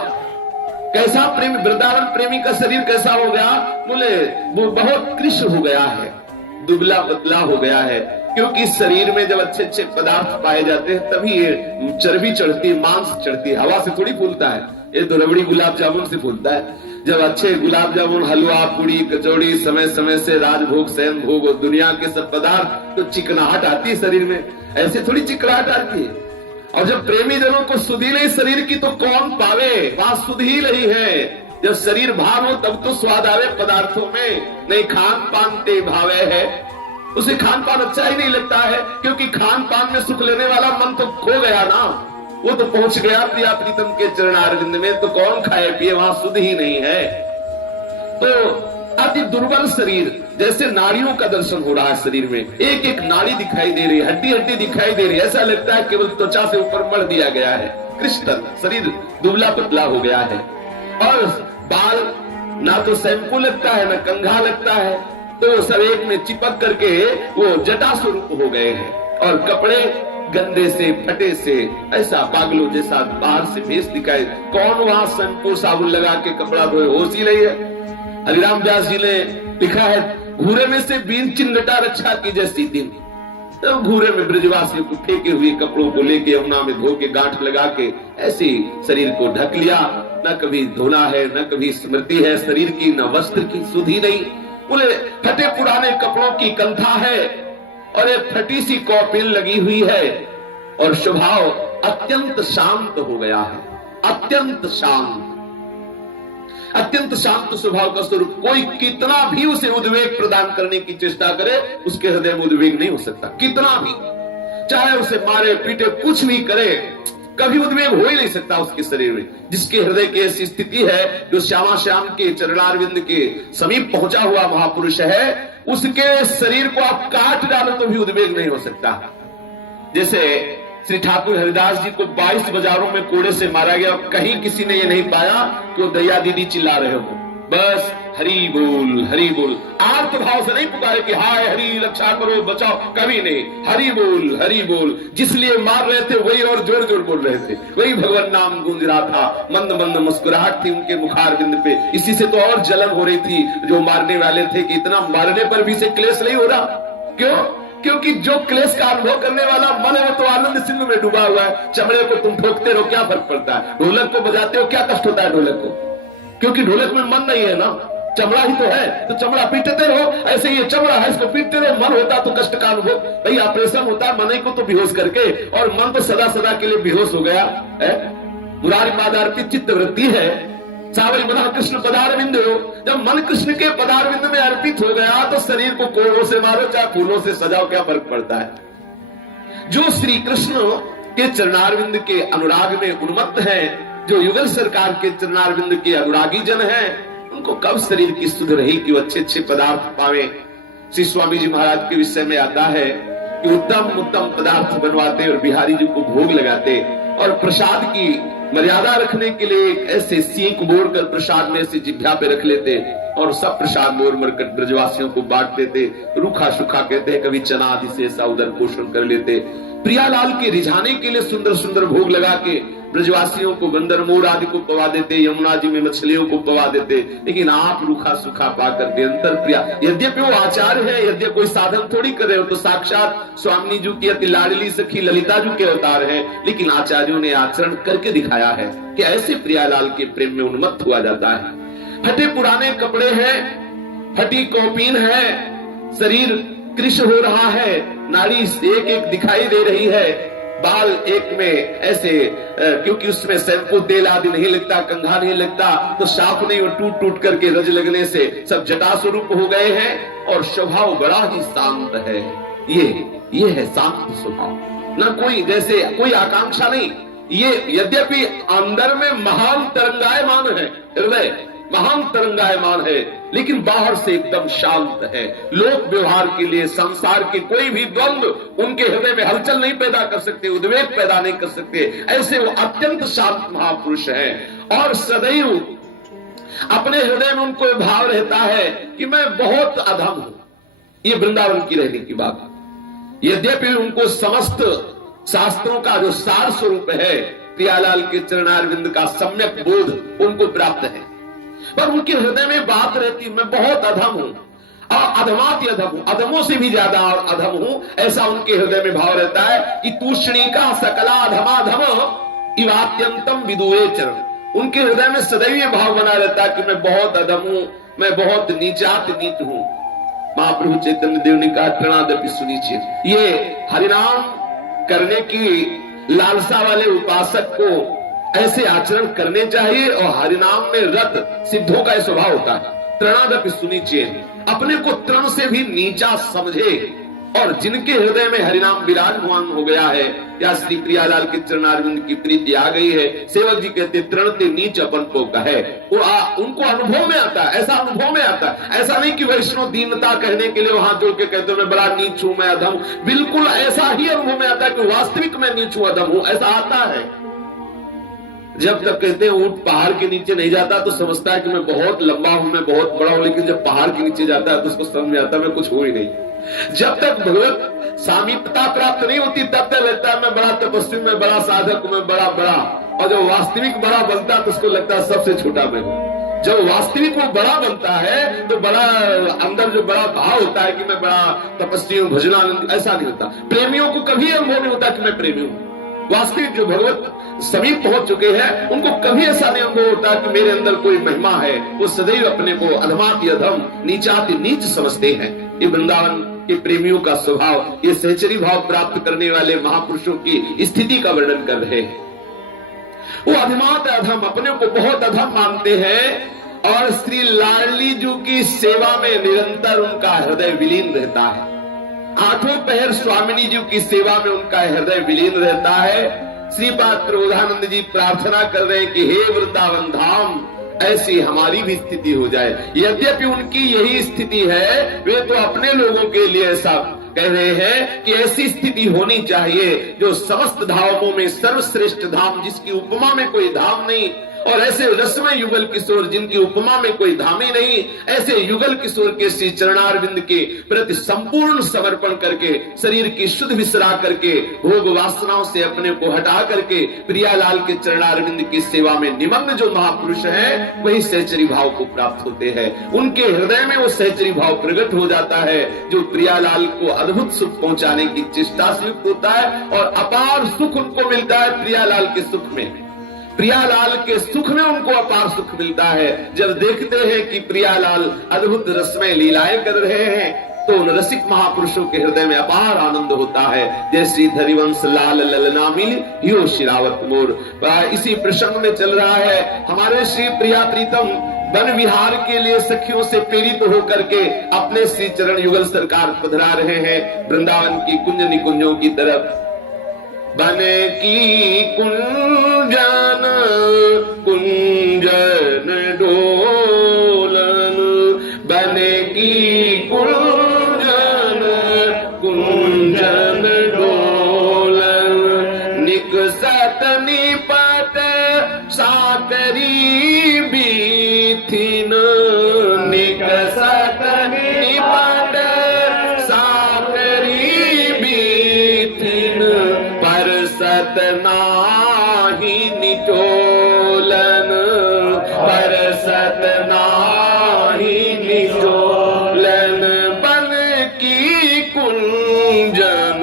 कैसा प्रेमी, वृंदावन प्रेमी का शरीर कैसा हो गया, बोले वो बहुत कृष्ण हो गया है, दुबला पतला हो गया है। क्योंकि शरीर में जब अच्छे अच्छे पदार्थ पाए जाते हैं तभी ये चर्बी चढ़ती, मांस चढ़ती है, हवा से थोड़ी फूलता है। ये तो रबड़ी गुलाब जामुन से फूलता है। जब अच्छे गुलाब जामुन, हलवा, पूड़ी, कचौड़ी, समय समय से राजभोग, शयन भोग और दुनिया के सब पदार्थ, तो चिकनाहट आती है शरीर में, ऐसे थोड़ी चिकनाहट आती है। और जब प्रेमी जनों को सुधी नहीं शरीर की तो कौन पावे, वहां सुध ही नहीं है। जब शरीर भाव हो तब तो स्वाद आवे पदार्थों में, नहीं खान पान ते भावे है, उसे खान पान अच्छा ही नहीं लगता है। क्योंकि खान पान में सुख लेने वाला मन तो खो गया ना, वो तो पहुंच गया प्रिया प्रीतम के चरणारविंद में, तो कौन खाए पिए, वहां सुध ही नहीं है। तो अति दुर्बल शरीर, जैसे नाड़ियों का दर्शन हो रहा है शरीर में, एक एक नाड़ी दिखाई दे रही है, हड्डी हड्डी दिखाई दे रही है, ऐसा लगता है केवल त्वचा से ऊपर मर दिया गया है। कृष्ण शरीर दुबला पतला हो गया है। और बाल ना तो शैम्पू लगता है, ना कंघा लगता है, तो सब एक में चिपक करके वो जटा स्वरूप हो गए हैं। और कपड़े गंदे से, फटे से, ऐसा पागलों जैसा बाहर से फेस दिखाए। कौन वहां शैम्पू साबुन लगा के कपड़ा धोए, होश ही नहीं है। हरिराम व्यास जी ने लिखा है, घूरे में से बीन चिन्हटा रक्षा की जैसी दिन। तो घूरे में ब्रजवासियों को फेंके हुए कपड़ों को लेके यमुना में धो के गांठ लगा के ऐसे शरीर को ढक लिया। न कभी धोना है, न कभी स्मृति है शरीर की, न वस्त्र की सुधि नहीं। बोले फटे पुराने कपड़ों की कंथा है और एक फटी सी कौपिल लगी हुई है और स्वभाव अत्यंत शांत हो गया है, अत्यंत शांत, अत्यंत शांत स्वभाव का स्वरूप। कोई कितना भी उसे उद्वेग प्रदान करने की चेष्टा करे, उसके हृदय में उद्वेग नहीं हो सकता। कितना भी, चाहे उसे मारे पीटे कुछ भी करे, कभी उद्वेग हो ही नहीं सकता उसके शरीर में। जिसके हृदय की ऐसी स्थिति है, जो श्यामा श्याम के चरणारविंद के समीप पहुंचा हुआ महापुरुष है, उसके शरीर को आप काट डालो तो भी उद्वेग नहीं हो सकता। जैसे श्री ठाकुर हरिदास जी को 22 बाजारों में कोड़े से मारा गया, कहीं किसी ने ये नहीं पाया कि वो दैया दीदी चिल्ला रहे हो, बस हरि बोल हरि बोल। आर्त भाव से नहीं पुकारे कि हाय हरि रक्षा करो बचाओ, कभी नहीं। हरि बोल हरि बोल, जिसलिए मार रहे थे वही और जोर जोर बोल रहे थे, वही भगवान नाम गूंज रहा था। मंद मंद मुस्कुराहट थी उनके मुखारविंद पे। इसी से तो और जलन हो रही थी जो मारने वाले थे कि इतना मारने पर भी से क्लेश नहीं हो रहा। क्यों? क्योंकि जो क्लेश का अनुभव करने वाला मन है वो तो आनंद सिंधु में डूबा हुआ है। चमड़े को तुम ठोकते रहो, क्या फर्क पड़ता है? ढोलक को बजाते हो, क्या कष्ट होता है ढोलक को? क्योंकि ढोलक में मन नहीं है ना, चमड़ा ही तो है, तो चमड़ा पीटते रहो। ऐसे ये चमड़ा है, इसको पीटते रहो। मन होता तो कष्ट का अनुभव, भाई ऑपरेशन होता है मन ही को तो बेहोश करके, और मन तो सदा सदा के लिए बेहोश हो गया है। मुरारी पादार्पित चित्त वृत्ति है, सावरी मना कृष्ण पदारविंद हो। जब मन कृष्ण के पदारविंद में अर्पित हो गया तो शरीर को कोड़ों से मारो चाहे फूलों से सजाओ, क्या फर्क पड़ता है? जो श्री कृष्ण के चरणारविंद के अनुराग में उन्मत्त हैं, जो युगल सरकार के चरणारविंद के अनुरागी जन हैं, उनको कब शरीर की सुध रही कि वो अच्छे अच्छे पदार्थ पावे। श्री स्वामी जी महाराज के विषय में आता है कि उत्तम उत्तम पदार्थ बनवाते और बिहारी जी को भोग लगाते, और प्रसाद की मर्यादा रखने के लिए ऐसे सीख मोड़ कर प्रसाद में ऐसे जिभ्या पे रख लेते और सब प्रसाद मोड़ मरकर ब्रजवासियों को बांट देते। रूखा सूखा कहते हैं, कभी चना आदि से ऐसा उदर पोषण कर लेते। प्रियालाल के रिझाने के लिए सुंदर सुंदर भोग लगा के ब्रजवासियों को बंदर मोर आदि को पवा देते, यमुना जी में मछलियों को पवा देते, लेकिन आप रूखा सूखा पाकर निरंतर प्रिया, यद्यपि वो आचार्य है, यद्यपि कोई साधन थोड़ी कर रहे हो, तो साक्षात स्वामी जी की अति लाडली सखी ललिता जी के अवतार है, लेकिन आचार्यों ने आचरण करके दिखाया है कि ऐसे प्रियालाल के प्रेम में उन्मत्त हुआ जाता है। फटे पुराने कपड़े हैं, फटी कौपीन है, शरीर कृश हो रहा है, नाड़ी एक एक दिखाई दे रही है, बाल एक में ऐसे क्योंकि उसमें शैम्पू तेल आदि नहीं लगता, कंघा नहीं लगता, तो साफ नहीं, वो टूट टूट करके रज लगने से सब जटा स्वरूप हो गए हैं और स्वभाव बड़ा ही शांत है। ये है शांत स्वभाव, ना कोई जैसे कोई आकांक्षा नहीं। ये यद्यपि अंदर में महान तरंगायमान है, हृदय महान तरंगायमान है, लेकिन बाहर से एकदम शांत है। लोक व्यवहार के लिए संसार के कोई भी द्वंद्व उनके हृदय में हलचल नहीं पैदा कर सकते, उद्वेग पैदा नहीं कर सकते, ऐसे वो अत्यंत शांत महापुरुष हैं। और सदैव अपने हृदय में उनको भाव रहता है कि मैं बहुत अधम हूं। ये वृंदावन की रहने की बात। यद्यपि उनको समस्त शास्त्रों का जो सार स्वरूप है, प्रियालाल के चरणारविंद का सम्यक बोध उनको प्राप्त है, पर उनके हृदय में बात रहती, मैं बहुत अधम हूं और अधमाति अधम हूं, अधमों से भी ज्यादा और अधम हूं, ऐसा उनके हृदय में भाव रहता है कि तूष्णिका सकला अधमाधम इवात्यंतम विदुरे चरण। उनके हृदय में सदैव ये भाव बना रहता है कि मैं बहुत अधम हूं, मैं बहुत नीचात नीच हूं। महाप्रभु चैतन्य देव ने कहा प्रणादपि सुनिश्चित। ये हरिनाम करने की लालसा वाले उपासक को ऐसे आचरण करने चाहिए, और हरिनाम में रत सिद्धों का स्वभाव होता है। तृणादपि सुनिश्चित, अपने को तृण से भी नीचा समझे, और जिनके हृदय में हरिनाम विराजमान हो गया है या श्री प्रियालाल के चरणारविंद की प्रीति आ गई है, सेवक जी कहते तृण ते नीच अपन को कहे, वो उनको अनुभव में आता है, ऐसा अनुभव में आता है। ऐसा नहीं कि वैष्णव दीनता कहने के लिए वहां जोड़ के कहते मैं बड़ा नीच हूं, मैं अधम, बिल्कुल ऐसा ही अनुभव में आता है कि वास्तविक मैं नीच हूं, अधम हूं, ऐसा आता है। जब तक कहते हैं ऊंट पहाड़ के नीचे नहीं जाता तो समझता है कि मैं बहुत लंबा हूं, मैं बहुत बड़ा हूं, लेकिन जब पहाड़ के नीचे जाता है तो उसको समझ में आता है मैं कुछ हो ही नहीं। जब तक भगवत सामीप्यता प्राप्त नहीं होती तब तक लगता है मैं बड़ा तपस्वी, मैं बड़ा साधक, मैं बड़ा, और जब वास्तविक बड़ा बनता है तो उसको लगता है सबसे छोटा मैं हूं। जब वास्तविक वो बड़ा बनता है तो बड़ा अंदर जो बड़ा भाव होता है कि मैं बड़ा तपस्वी हूं, भजनानंद, ऐसा नहीं होता। प्रेमियों को कभी अनुभव नहीं होता कि मैं प्रेमी हूं। वास्तविक जो भगवत समीप पहुंच चुके हैं उनको कभी ऐसा नहीं अनुभव होता कि मेरे अंदर कोई महिमा है। वो सदैव अपने को अधमाति अधम, नीचाति नीच समझते हैं। ये वृंदावन के प्रेमियों का स्वभाव, ये सहचरी भाव प्राप्त करने वाले महापुरुषों की स्थिति का वर्णन कर रहे हैं। वो अधमात अधम, अपने को बहुत अधम मानते हैं, और श्री लाडली जी की सेवा में निरंतर उनका हृदय विलीन रहता है। आठों पहर स्वामिनी जी की सेवा में उनका हृदय विलीन रहता है। श्रीपाद प्रबोधानंद जी प्रार्थना कर रहे हैं कि हे वृंदावन धाम, ऐसी हमारी भी स्थिति हो जाए। यद्यपि उनकी यही स्थिति है, वे तो अपने लोगों के लिए ऐसा कह रहे हैं कि ऐसी स्थिति होनी चाहिए जो समस्त धामों में सर्वश्रेष्ठ धाम, जिसकी उपमा में कोई धाम नहीं, और ऐसे रसमय युगल किशोर जिनकी उपमा में कोई धामी नहीं, ऐसे युगल किशोर के श्री चरणारविंद के प्रति संपूर्ण समर्पण करके, शरीर की शुद्ध विसरा करके, भोग वासनाओं से अपने को हटा करके प्रियालाल के चरणारविंद की सेवा में निमग्न जो महापुरुष हैं, वही सहचरी भाव को प्राप्त होते हैं। उनके हृदय में वो सहचरी भाव प्रकट हो जाता है जो प्रियालाल को अद्भुत सुख पहुंचाने की चेष्टा से युक्त होता है, और अपार सुख उनको मिलता है प्रियालाल के सुख में। प्रियालाल के सुख में उनको अपार सुख मिलता है। जब देखते हैं कि प्रियालाल अद्भुत रसमय लीलाएं कर रहे हैं तो उन रसिक महापुरुषों के हृदय में अपार आनंद होता है। जय श्री धरिवंश लाल ललना मिल यो शिरावत मोर। इसी प्रसंग में चल रहा है हमारे श्री प्रिया प्रीतम वन विहार के लिए सखियों से प्रेरित होकर के अपने श्री चरण युगल सरकार पधरा रहे हैं वृंदावन की कुंज निकुंजों की तरफ। बन की कुंजन कुंजन डोलन, बन की कुंजन कुंजन डोलन, निकसत निपट साकरी बीथिन, निकसत निपट साकरी बीथिन, परसत नाही निचोलन, परसत नाही निचोलन, बन की कुंजन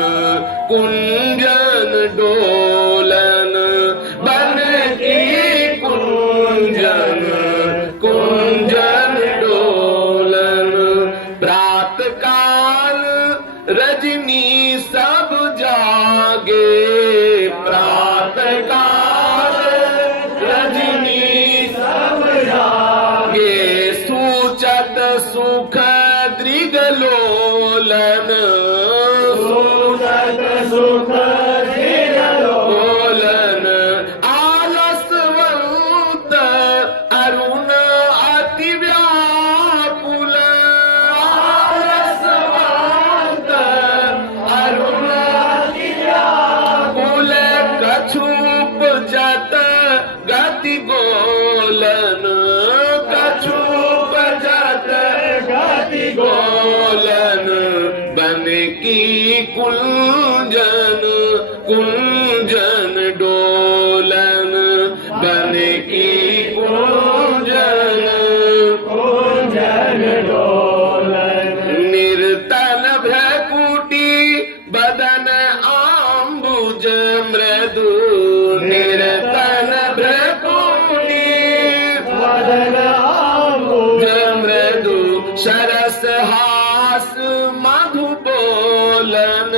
कुंजन डोलन, बन की कुंजन कुंजन डोलन। प्रात काल रजनी सब जागे, प्रात काल रजनी सब जागे, सूचत सुख दृगलोलन, सूचत सुख दृगलोलन। आलसवंत अरुण अति व्याकुल, आलसवंत अरुण अति व्याकुल, कछुप जत गति गोलन, कछुप जत गति गोलन, बन की कुंजन कुंजन डोलन, बन की कुंजन कुंजन डोलन। निर्तल भ्रकुटी बदन आम्बुज मृदु, निर्तल भ्रकुटी बदन आम्बुज मृदु, सरस हास मधु बोलन,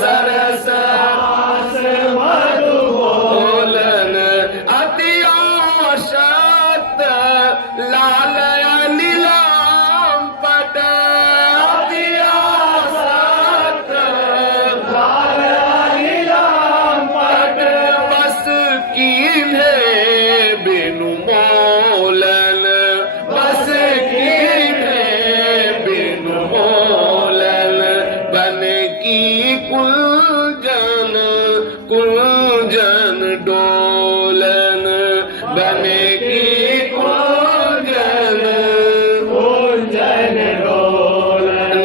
सरस हास मधु बोलन। अति आशक्त लाल लीलाम पट, अति आशक्त लाल लीलाम पट, बस कीन्हे बिनु मोलन, बस कीन्हे बिनु मोलन, बन की कुंजन कुंजन डोलन, बन की कुंजन कुंजन डोलन।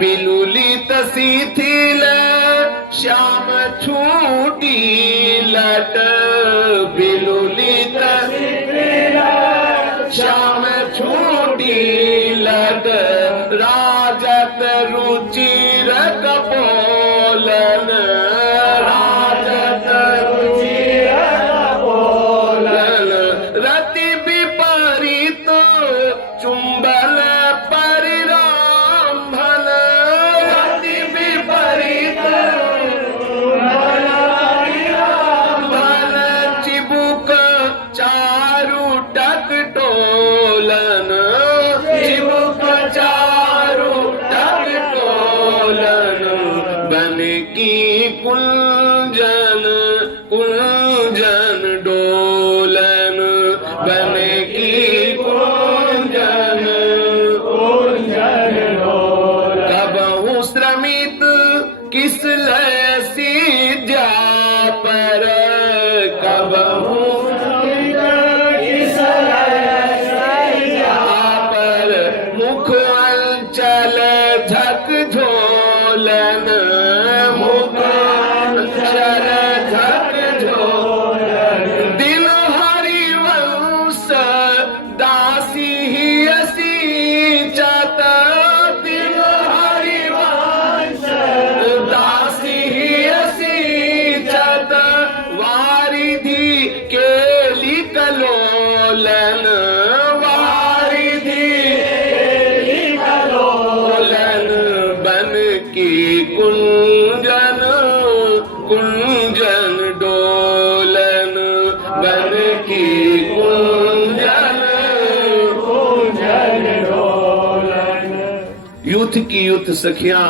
बिलुलित शिथिल श्याम छूटी लट, बिलुलित शिथिल श्याम छूटी लट, राजत रुचिर कपोलन, राजत रुचिर कपोलन। रति विपरीत चुंबन परिरंभन, रति विपरीत चुंबन परिरंभन, चिबुक चारु टक टोलन, चिबुक चारु टक टोलन, बन की कुंजन कुंजन डोलन, बन की कुंजन कुंजन डोलन। कबहु श्रमित किस लय सीजा पर, कबहु श्रमित किस लय सीजा पर, मुख अंचल झक झोलन, मुख अंचल झक झोलन। दिल हरिवंश दासी ही असी चत, दिल हरिवंश दासी ही असी चत, वारिधि केली कलोलन, वारिधि केली कलोलन, बन की कुंजन कुंजन डोलन, बन की कुंजन कुंजन डोलन। यूथ की यूथ सखियां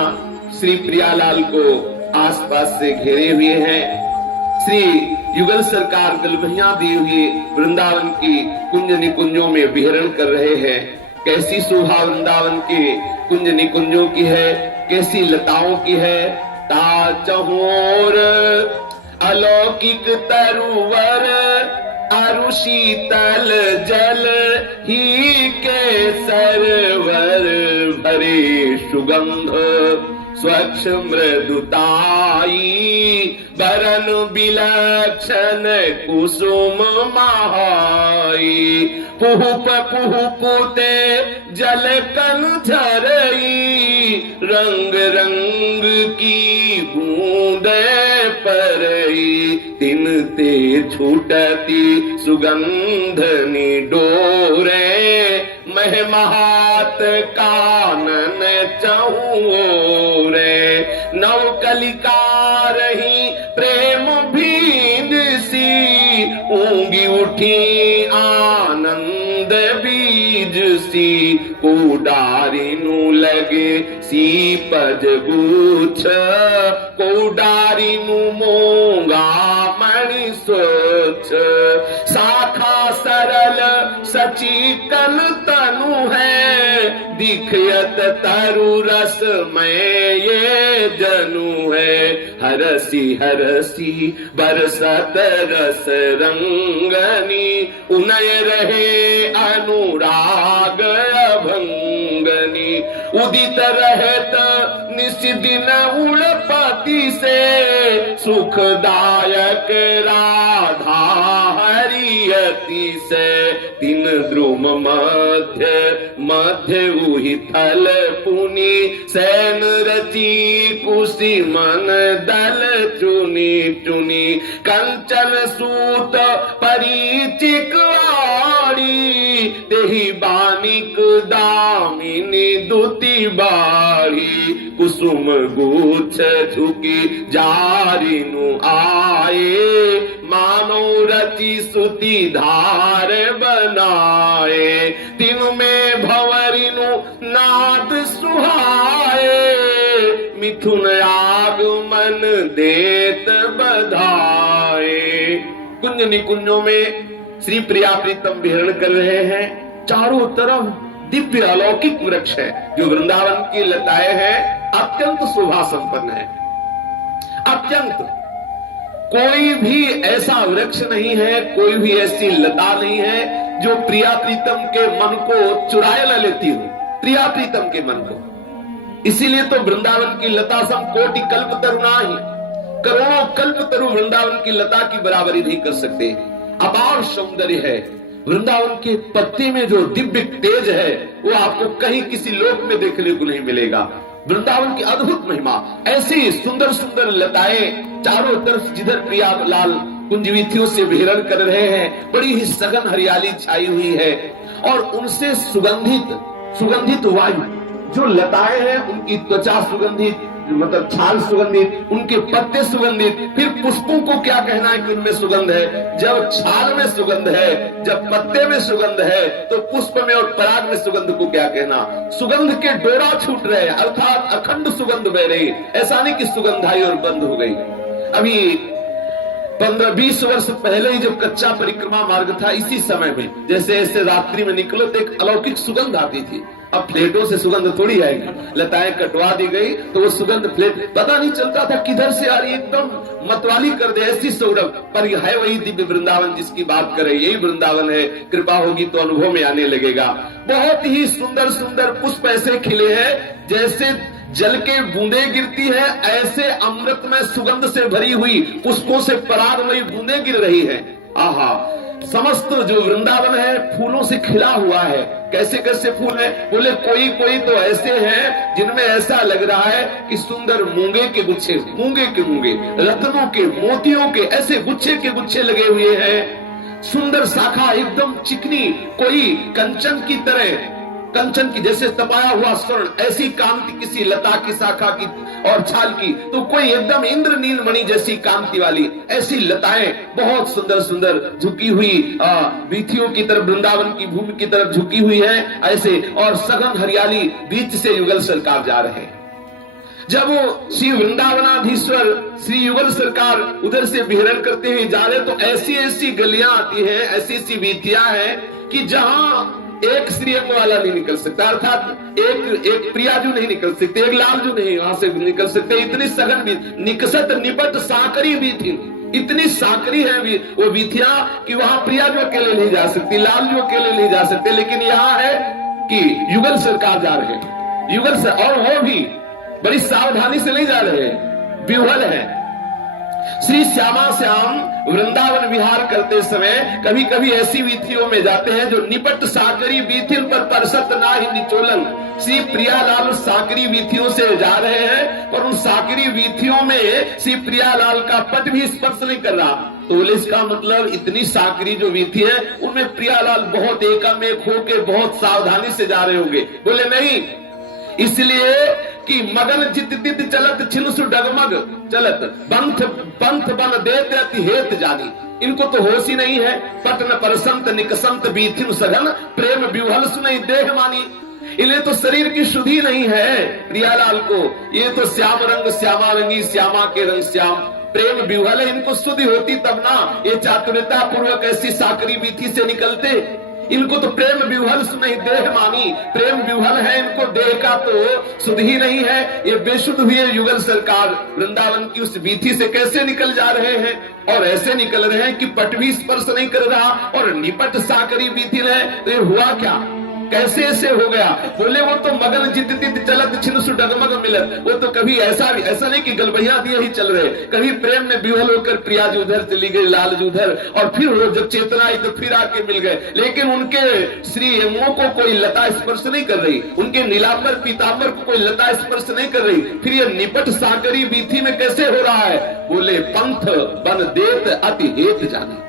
श्री प्रियालाल को आसपास से घेरे हुए हैं। श्री युगल सरकार गलबहियां दिए हुए वृंदावन की कुंज निकुंजों में विहरण कर रहे हैं। कैसी शोभा वृंदावन के कुंज निकुंजों की है, कैसी लताओं की है। ता चहोर अलौकिक तरुवर, अरु शीतल जल ही के सरवर, भरे सुगंध स्वच्छ मृदुताई, बरन विलक्षण कुसुम महाई। पुहुप पुहुपुते जल कन झरई, रंग रंग की बूंदे परई। तिन ते छूटती सुगंध निडोरे, मह महात कानन चहुरे। नव कलिका रही प्रेम भीग सी, ऊंगी उठी आनंद बीज सी। कोडारिनु लगे सीपज गुच्छ, कोडारिनु मोंगा मणि स्वच्छ। शाखा सरल सचिकन तनु है, दिखयत तरु रस में ये जनु है। हरसी हरसी बरसत रस रंगनी, उनय रहे अनुराग अभंगनी। उदित रहत निशिदिन उड़पति से, सुखदायक राधा हरियति से। तीन द्रुम मध्य मध्य उहि थल पुनि, सैन रची कुशी मन दल चुनी चुनी। कंचन सूत परिचिक आड़ी, तेहि बानिक दामिनी दुति बाड़ी। कुसुम गुच्छ झुकी जारिनु आए, मानो रची सुति धार बनाए। तीनु में भंवरिनु नाद सुहाए, मिथुन आगमन देत बधाए। कुंज निकुंजों में श्री प्रिया प्रीतम विहरण कर रहे हैं। चारों तरफ दिव्य अलौकिक वृक्ष है। जो वृंदावन की लताएं हैं अत्यंत शोभा संपन्न है, अत्यंत। कोई भी ऐसा वृक्ष नहीं है, कोई भी ऐसी लता नहीं है जो प्रिया प्रीतम के मन को चुराए न लेती हो, प्रिया प्रीतम के मन को। इसीलिए तो वृंदावन की लता सम कोटि कल्प तरुणा ही, करोड़ों कल्प तरु वृंदावन की लता की बराबरी नहीं कर सकते। अपार सौंदर्य है वृंदावन के पत्ते में। जो दिव्य तेज है वो आपको कहीं किसी लोक में देखने को नहीं मिलेगा। वृंदावन की अद्भुत महिमा, ऐसी सुंदर सुंदर लताएं चारों तरफ जिधर प्रियालाल कुंजवीथियों से विहरण कर रहे हैं, बड़ी ही सघन हरियाली छाई हुई है। और उनसे सुगंधित सुगंधित वायु, जो लताएं हैं उनकी त्वचा सुगंधित, मतलब छाल सुगंधित, उनके पत्ते सुगंधित। फिर पुष्पों को क्या कहना है कि उनमें सुगंध है। जब छाल में सुगंध है, जब पत्ते में सुगंध है, तो पुष्प में और पराग में सुगंध को क्या कहना। सुगंध के डोरा छूट रहे, अर्थात अखंड सुगंध बह रही। ऐसा नहीं कि सुगंध आई और बंद हो गई। अभी 15-20 वर्ष पहले ही जब कच्चा परिक्रमा मार्ग था, इसी समय में जैसे ऐसे रात्रि में निकलो तो एक अलौकिक सुगंध आती थी। अब प्लेटों से सुगंध थोड़ी आएगी, लताएं कटवा दी गई तो वो सुगंध प्लेट पता नहीं चलता था किधर से आ रही, एकदम मतवाली कर दे ऐसी सौरभ। पर यह है वही दिव्य वृंदावन जिसकी बात करें, यही वृंदावन है। कृपा होगी तो अनुभव में आने लगेगा। बहुत ही सुंदर सुंदर पुष्प ऐसे खिले हैं जैसे जल के बूंदे गिरती है, ऐसे अमृत में सुगंध से भरी हुई पुष्पों से परागमयी बूंदे गिर रही है। आहा, समस्त जो वृंदावन है फूलों से खिला हुआ है। कैसे कैसे फूल है बोले, कोई कोई तो ऐसे हैं जिनमें ऐसा लग रहा है कि सुंदर मूंगे के गुच्छे, मूंगे के मूंगे, रत्नों के, मोतियों के ऐसे गुच्छे के गुच्छे लगे हुए हैं। सुंदर शाखा एकदम चिकनी, कोई कंचन की तरह, कंचन की जैसे तपाया हुआ स्वर्ण, ऐसी कांति किसी लता की शाखा की और छाल की, तो कोई एकदम इंद्रनील मणि जैसी कांति वाली ऐसी लताएं बहुत सुंदर सुंदर झुकी हुई वीथियों की तरफ, वृंदावन की भूमि की तरफ झुकी हुई है ऐसे। और सघन हरियाली बीच से युगल सरकार जा रहे हैं। जब वो श्री वृंदावनाधीश्वर श्री युगल सरकार उधर से विहरण करते हुए जा रहे, तो ऐसी ऐसी गलियां आती हैं, ऐसी ऐसी वीथियां हैं कि जहां एक श्रीअंग वाला नहीं निकल सकता, अर्थात एक प्रियाजू नहीं निकल सकते, एक लालजू नहीं वहां से निकल सकते। इतनी सघन भी निकसत निपट साकरी भी थी, इतनी साकरी है वो वीथिया कि वहां प्रियाजू अकेले नहीं जा सकती, लालजू अकेले नहीं जा सकते। लेकिन यहाँ है कि युगल सरकार जा रहे हैं, युगल से, और वो भी बड़ी सावधानी से नहीं जा रहे, विह्वल है। श्री श्यामा श्याम वृंदावन विहार करते समय कभी कभी ऐसी वीथियों में जाते हैं जो निपट साकरी वीथिन पर परसत ना ही निचोलन। श्री प्रियालाल साकरी वीथियों से जा रहे हैं और उन साकरी वीथियों में श्री प्रियालाल का पट भी स्पर्श नहीं कर रहा। तो बोले इसका मतलब इतनी साकरी जो वीथी है उनमें प्रियालाल बहुत एकामेक होके बहुत सावधानी से जा रहे होंगे। बोले नहीं, इसलिए कि मगन जित तित चलत छिनुसु डगमग चलत पंथ पंथ बन देत अति हेत जानी। इनको तो होश ही नहीं है। पटन परसंत निकसंत बीथिन सघन प्रेम विह्वल सुनई देह मानी। इन्हें तो शरीर की शुद्धि नहीं है प्रियालाल को। ये तो श्याम रंग श्यामा रंगी श्यामा के रंग श्याम प्रेम विह्वल है। इनको शुद्धि होती तब ना ये चातुर्यता पूर्वक ऐसी साकरी बीथी से निकलते। इनको तो प्रेम विह्वल सुनई देह मानी। प्रेम विह्वल है, इनको देह का तो शुद्ध ही नहीं है। ये बेशुद्ध हुए युगल सरकार वृंदावन की उस बीथी से कैसे निकल जा रहे हैं, और ऐसे निकल रहे हैं कि पट भी स्पर्श नहीं कर रहा और निपट साकरी बीथी है। तो ये हुआ क्या, कैसे ऐसे हो गया? बोले वो तो मगन जित तित चलत छिनुसु डगमग मिलत। वो तो कभी ऐसा नहीं कि गलबैया दिए ही चल रहे, कभी प्रेम में विह्वल होकर प्रिया जी उधर चली गई, लाल जी उधर, और फिर वो जब चेतना आई तो फिर आके मिल गए। लेकिन उनके श्री यमुओं को कोई लता स्पर्श नहीं कर रही, उनके नीलांबर पीतांबर को कोई लता स्पर्श नहीं कर रही। फिर ये निपट साकरी बीथी में कैसे हो रहा है? बोले पंथ बन देत अति हेत जाने।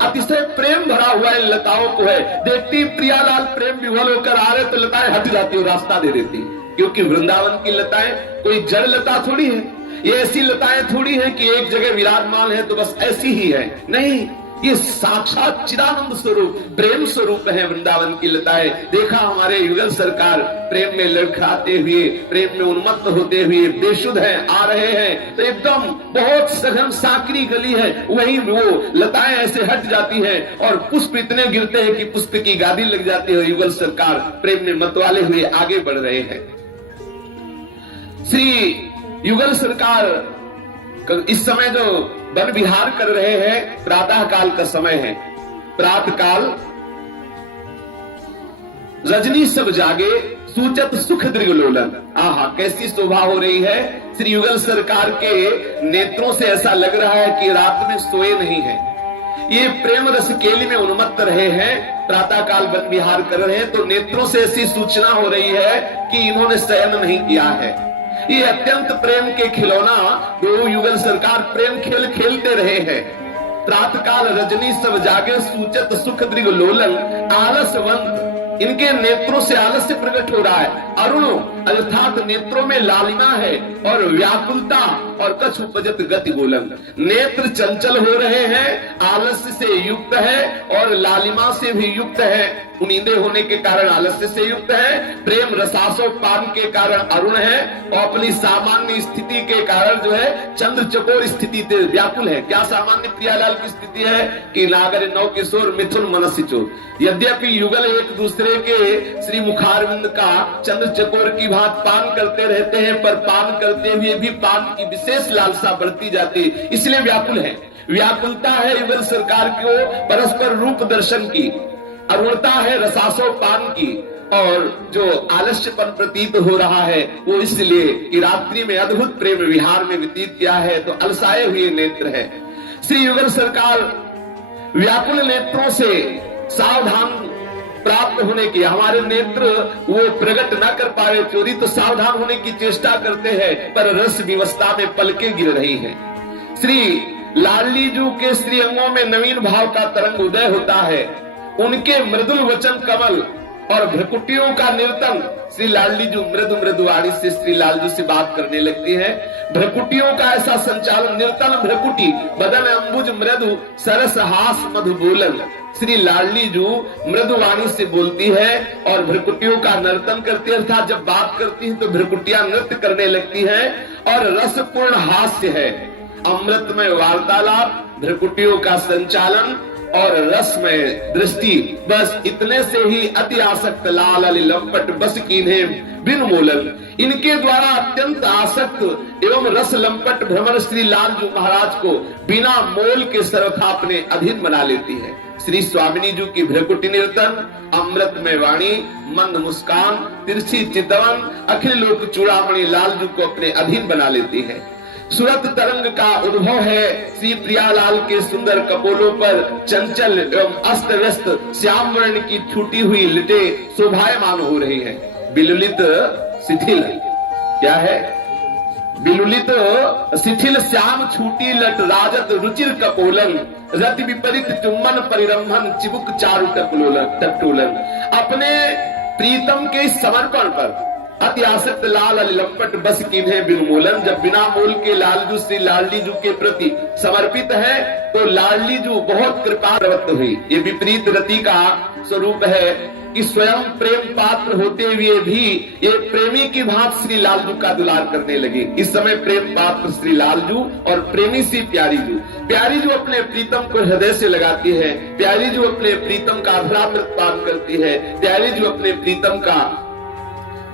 अतिशय प्रेम भरा हुआ इन लताओं को है। देखती प्रियालाल प्रेम विह्वल होकर आ रहे तो लताएं हट जाती और रास्ता दे देती, क्योंकि वृंदावन की लताएं कोई जड़ लता थोड़ी है। ये ऐसी लताएं थोड़ी है कि एक जगह विराजमान है तो बस ऐसी ही है, नहीं, ये साक्षात चिदानंद स्वरूप प्रेम स्वरूप है वृंदावन की लताएं। देखा हमारे युगल सरकार प्रेम में लड़खड़ाते हुए, प्रेम में उन्मत्त होते हुए बेशुद्ध है आ रहे हैं तो एकदम बहुत सघन साकरी गली है, वहीं वो लताएं ऐसे हट जाती है और पुष्प इतने गिरते हैं कि पुष्प की गादी लग जाती है। युगल सरकार प्रेम में मतवाले हुए आगे बढ़ रहे हैं। श्री युगल सरकार इस समय जो वन विहार कर रहे हैं, प्रातः काल का समय है। प्रातः काल रजनी सब जागे सूचत सुख दृगलोलन। आहा, कैसी शोभा हो रही है। श्री युगल सरकार के नेत्रों से ऐसा लग रहा है कि रात में सोए नहीं है। ये प्रेम रस केली में उन्मत्त रहे हैं, प्रातः काल वन विहार कर रहे हैं, तो नेत्रों से ऐसी सूचना हो रही है कि इन्होंने शयन नहीं किया है। ये अत्यंत प्रेम के खिलौना दो युगल सरकार प्रेम खेल खेलते रहे हैं। प्रातः काल रजनी सब जागे सूचत सुख दृग लोलन आलसवंत। इनके नेत्रों से आलस्य प्रकट हो रहा है। अरुण अर्थात नेत्रों में लालिमा है और व्याकुलता और कछ उपजत गति गोलन। नेत्र चंचल हो रहे हैं, आलस्य से युक्त है और लालिमा से भी युक्त है। उनींदे होने के कारण आलस्य से युक्त है, प्रेम रसासोपान के कारण अरुण है और अपनी सामान्य स्थिति के कारण जो है चंद्र चकोर स्थिति से व्याकुल है। क्या सामान्य प्रियालाल की स्थिति है कि नागर नौ किशोर मिथुन मनस्य चोर। यद्यपि युगल एक दूसरे के श्री मुखारविंद का चंद्र चकोर की भांति पान करते रहते हैं, पर पान करते हुए भी पान की विशेष लालसा बढ़ती जाती, इसलिए व्याकुल है। व्याकुलता है युगल सरकार को परस्पर रूप दर्शन की, अरुणता है रसासोपान की, और जो आलस्यपन प्रतीत हो रहा है वो इसलिए कि रात्रि में अद्भुत प्रेम विहार में व्यतीत किया है तो अलसाए हुए नेत्र है। श्री युगल सरकार व्याकुल नेत्रों से सावधान प्राप्त होने की, हमारे नेत्र वो प्रकट न कर पाए चोरी तो सावधान होने की चेष्टा करते हैं, पर रस विवस्था में पलके गिर रही है। श्री लाडली जी के श्री अंगों में नवीन भाव का तरंग उदय होता है। उनके मृदुल वचन कमल और भ्रकुटियों का निर्तन, श्री लाडली जी मृदु मृदु वाणी से श्री लालजू से बात करने लगती है। भ्रकुटियों का ऐसा संचालन, निर्तन भ्रकुटी बदन अंबुज मृदु सरस हास मधु बोलन। श्री लाडली जू मृदु वाणी से बोलती है और भ्रकुटियों का नर्तन करती है, अर्थात जब बात करती है तो भ्रकुटियां नृत्य करने लगती है और रसपूर्ण हास्य है। अमृतमय वार्तालाप, भ्रकुटियों का संचालन और रसमय दृष्टि, बस इतने से ही अति आसक्त लाल अली लंपट बस कीन्हे बिन मोलन। इनके द्वारा अत्यंत आसक्त एवं रस लंपट भ्रमर श्री लालजू महाराज को बिना मोल के सर्वथा अपने अधीन बना लेती है। श्री स्वामिनी जी की भ्रकुटी निर्तन, अमृत में वाणी, मंद मुस्कान, तिरछी चितवन, अखिल लोक चूड़ामणि लाल जी को अपने अधीन बना लेती है। सूरत तरंग का उद्भव है श्री प्रियालाल के सुंदर कपोलों पर चंचल एवं अस्त व्यस्त श्याम वर्ण की छूटी हुई लिटे शोभायमान हो रही है। बिलुलित शिथिल, क्या है? बिलुलित शिथिल श्याम छूटी लट राजत रुचिर कपोलन, रति विपरीत चुम्बन परिरंभन चिबुक चारु टटोलन। अपने प्रीतम के समर्पण पर अति आसक्त लाल लंपट बस कीन्हे बिन मोलन। जब बिना मोल के लालजू श्री लाडली जू के प्रति समर्पित है तो लाडली जू बहुत कृपा प्रवृत्त हुई। ये विपरीत रति का स्वरूप है कि स्वयं प्रेम पात्र होते हुए भी ये प्रेमी की भांति श्री लालजू का दुलार करने लगे। इस समय प्रेम पात्र श्री लालजू और प्रेमी सी प्यारी जू अपने प्रीतम को हृदय से लगाती है, प्यारी जू अपने प्रीतम का अभ्रामृत पान करती है, प्यारी जू अपने प्रीतम का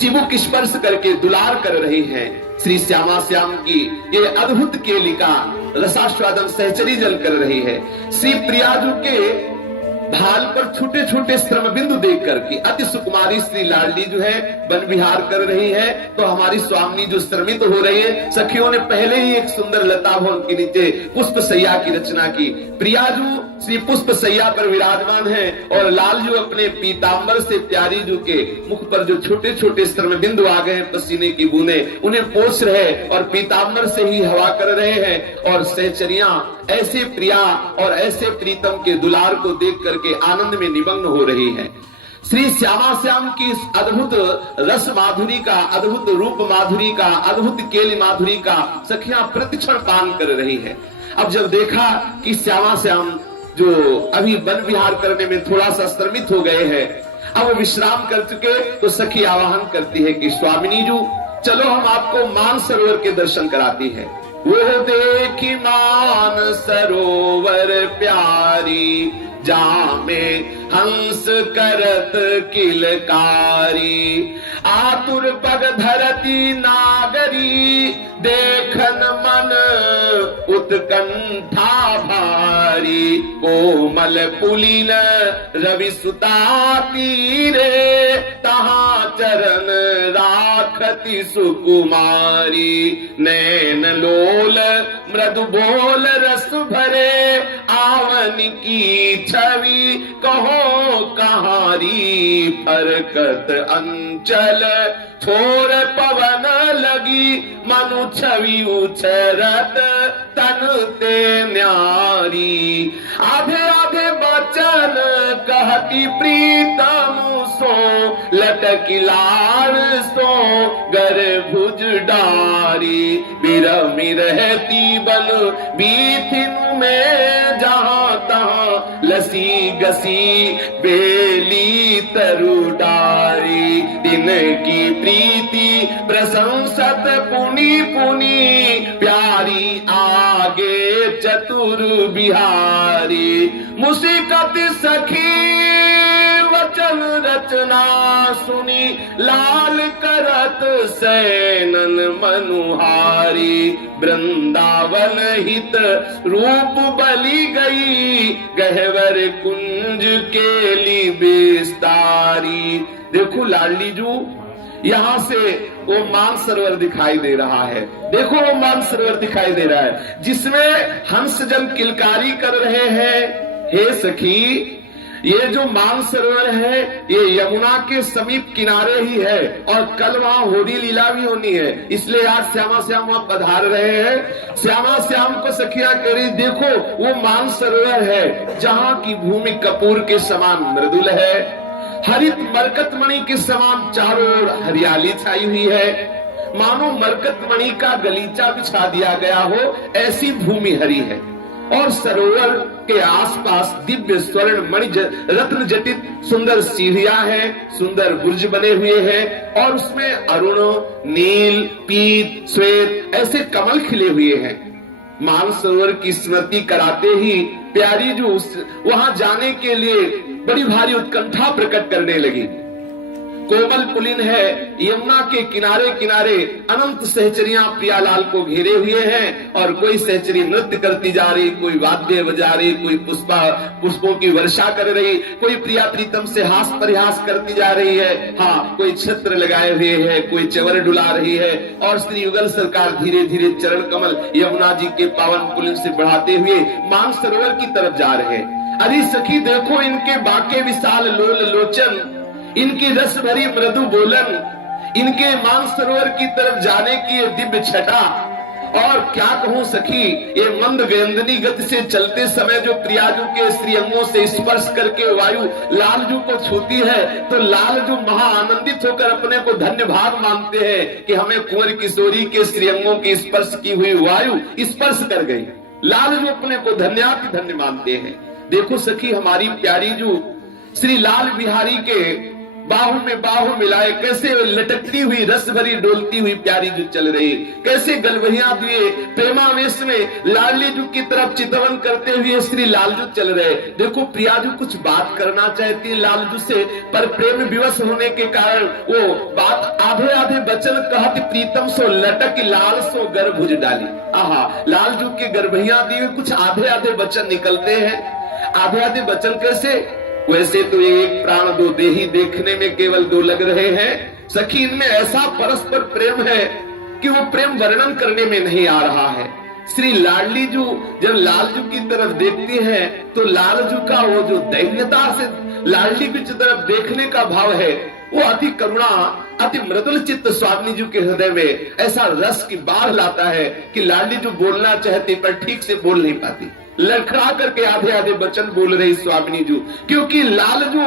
चिबुक स्पर्श करके दुलार कर रही हैं। श्री श्यामा श्याम की ये अद्भुत केलिका रसास्वादन सहचरी जल कर रही है। श्री प्रियाजू के भाल पर छोटे छोटे श्रम बिंदु देख करके अति सुकुमारी श्री लाडली जो है वन विहार कर रही है, तो हमारी स्वामी जो श्रमित हो रही है। सखियों ने पहले ही एक सुंदर लता भवन के नीचे पुष्प सैया की रचना की। प्रियाजू श्री पुष्प सैया पर विराजमान है और लालजू अपने पीतांबर से प्यारी जू के मुख पर जो छोटे छोटे श्रम बिंदु आ गए हैं, पसीने की बूंदें, उन्हें पोंछ रहे और पीतांबर से ही हवा कर रहे हैं। और सहचरियां ऐसे प्रिया और ऐसे प्रीतम के दुलार को देख करके आनंद में निमग्न हो रही है। श्री श्यामा श्याम की अद्भुत रस माधुरी का, अद्भुत रूप माधुरी का, अद्भुत केली माधुरी का सखियां प्रतिक्षण पान कर रही है। अब जब देखा कि श्यामा श्याम जो अभी वन विहार करने में थोड़ा सा श्रमित हो गए हैं, अब विश्राम कर चुके, तो सखी आवाहन करती है कि स्वामिनी जू चलो हम आपको मान सरोवर के दर्शन कराती है। वो देखी मान सरोवर प्यारी, जामे हंस करत किलकारी, आतुर पग धरती नागरी, देखन मन उत्कंठा भारी, कोमल पुलिन रवि सुता तीरे, तहां चरण राखती सुकुमारी, नैन लोल मृदु बोल रस भरे, आवन की छवि कहो कहारी, फरकत अंचल छोर पवन लगी, मनु छवि उछरत तन ते न्यारी, आधे आधे बचन कहती प्रीतम सो, लटकी लाल सो गर भुज डारी, बिरमी रहती बन बीथिनु में, जहां तहां लसी गसी बेली तरु डारी, दिन की प्रीति प्रशंसत पुनि पुनि, प्यारी आगे चतुर बिहारी, मुसीकत सखी वचन रचना सुनी, लाल करत सैनन मनुहारी, वृंदावन हित रूप बलि गई, गहवर कुंज केली विस्तारी। देखो लाडली जू, यहाँ से वो मान सरोवर दिखाई दे रहा है। देखो वो मान सरोवर दिखाई दे रहा है जिसमें हंस जन किलकारी कर रहे हैं। हे सखी, ये जो मान सरोवर है ये यमुना के समीप किनारे ही है और कल वहाँ होली लीला भी होनी है, इसलिए आज श्यामा श्याम वहाँ पधार रहे हैं। श्यामा श्याम को सखिया करी, देखो वो मान सरोवर है जहाँ की भूमि कपूर के समान मृदुल है, हरित मरकत मणि के समान चारों ओर हरियाली छाई हुई है, मानो मरकत मणि का गलीचा बिछा दिया गया हो, ऐसी भूमि हरी है। और सरोवर के आसपास दिव्य स्वर्ण मणि रत्न जटित सुंदर सीढ़ियां हैं, सुंदर बुर्ज बने हुए हैं और उसमें अरुण, नील, पीत, श्वेत ऐसे कमल खिले हुए हैं। मानसरोवर की स्मृति कराते ही प्यारी जो वहां जाने के लिए बड़ी भारी उत्कंठा प्रकट करने लगी। कोमल पुलिन है, यमुना के किनारे किनारे अनंत सहचरियां प्रियालाल को घेरे हुए हैं और कोई सहचरी नृत्य करती जा रही, कोई वाद्य बजा रही, कोई पुष्पों की वर्षा कर रही, कोई प्रिया प्रीतम से हास परिहास करती जा रही है। हाँ, कोई छत्र लगाए हुए है, कोई चवर डुला रही है और श्री युगल सरकार धीरे धीरे चरण कमल यमुना जी के पावन पुलिन से बढ़ाते हुए मानसरोवर की तरफ जा रहे हैं। अरे सखी देखो इनके बाके विशाल लोल लोचन, इनकी रस भरी मृदु बोलन, इनके मानसरोवर की तरफ जाने की ये दिव्य छटा। और क्या कहूं सखी, ये मंद गेंदनी गति से चलते समय जो प्रियाजू के श्री अंगों से स्पर्श करके वायु लालजू को छूती है तो लालजू महा आनंदित होकर अपने को धन्य भाग मानते हैं कि हमें कुंवर किशोरी के श्री अंगों की स्पर्श की हुई वायु स्पर्श कर गई। लालजू अपने को धन्याति धन्य मानते हैं। देखो सखी, हमारी प्यारी जू श्री लाल बिहारी के बाहु में बाहु मिलाए कैसे लटकती हुई रस भरी डोलती हुई प्यारी जू चल रही, कैसे गलबहिया दिए प्रेमावेश में लाडली जू की तरफ चितवन करते हुए श्री लालजू चल रहे। देखो प्रियाजू कुछ बात करना चाहती है लालजू से, पर प्रेम विवश होने के कारण वो बात आधे आधे वचन कहती प्रीतम सो लटक लाल सो गर्भुज डाली। आहा, लालजू के गलबहिया दिए कुछ आधे आधे वचन निकलते हैं। आधे आधे वचन कैसे? वैसे तो एक प्राण दो देही देखने में केवल दो लग रहे हैं, सखी इनमें ऐसा परस्पर प्रेम है कि वो प्रेम वर्णन करने में नहीं आ रहा है। श्री लाडली जू जब लालजू की तरफ देखती है तो लालजू का वो जो दैन्यता से लाडली की तरफ देखने का भाव है वो अति करुणा अति मृदुल चित्त स्वामी जी के हृदय में ऐसा रस की बाढ़ लाता है कि लाडली जू बोलना चाहती पर ठीक से बोल नहीं पाती, लड़खड़ा करके आधे आधे वचन बोल रही स्वामिनी जू, क्योंकि लालजू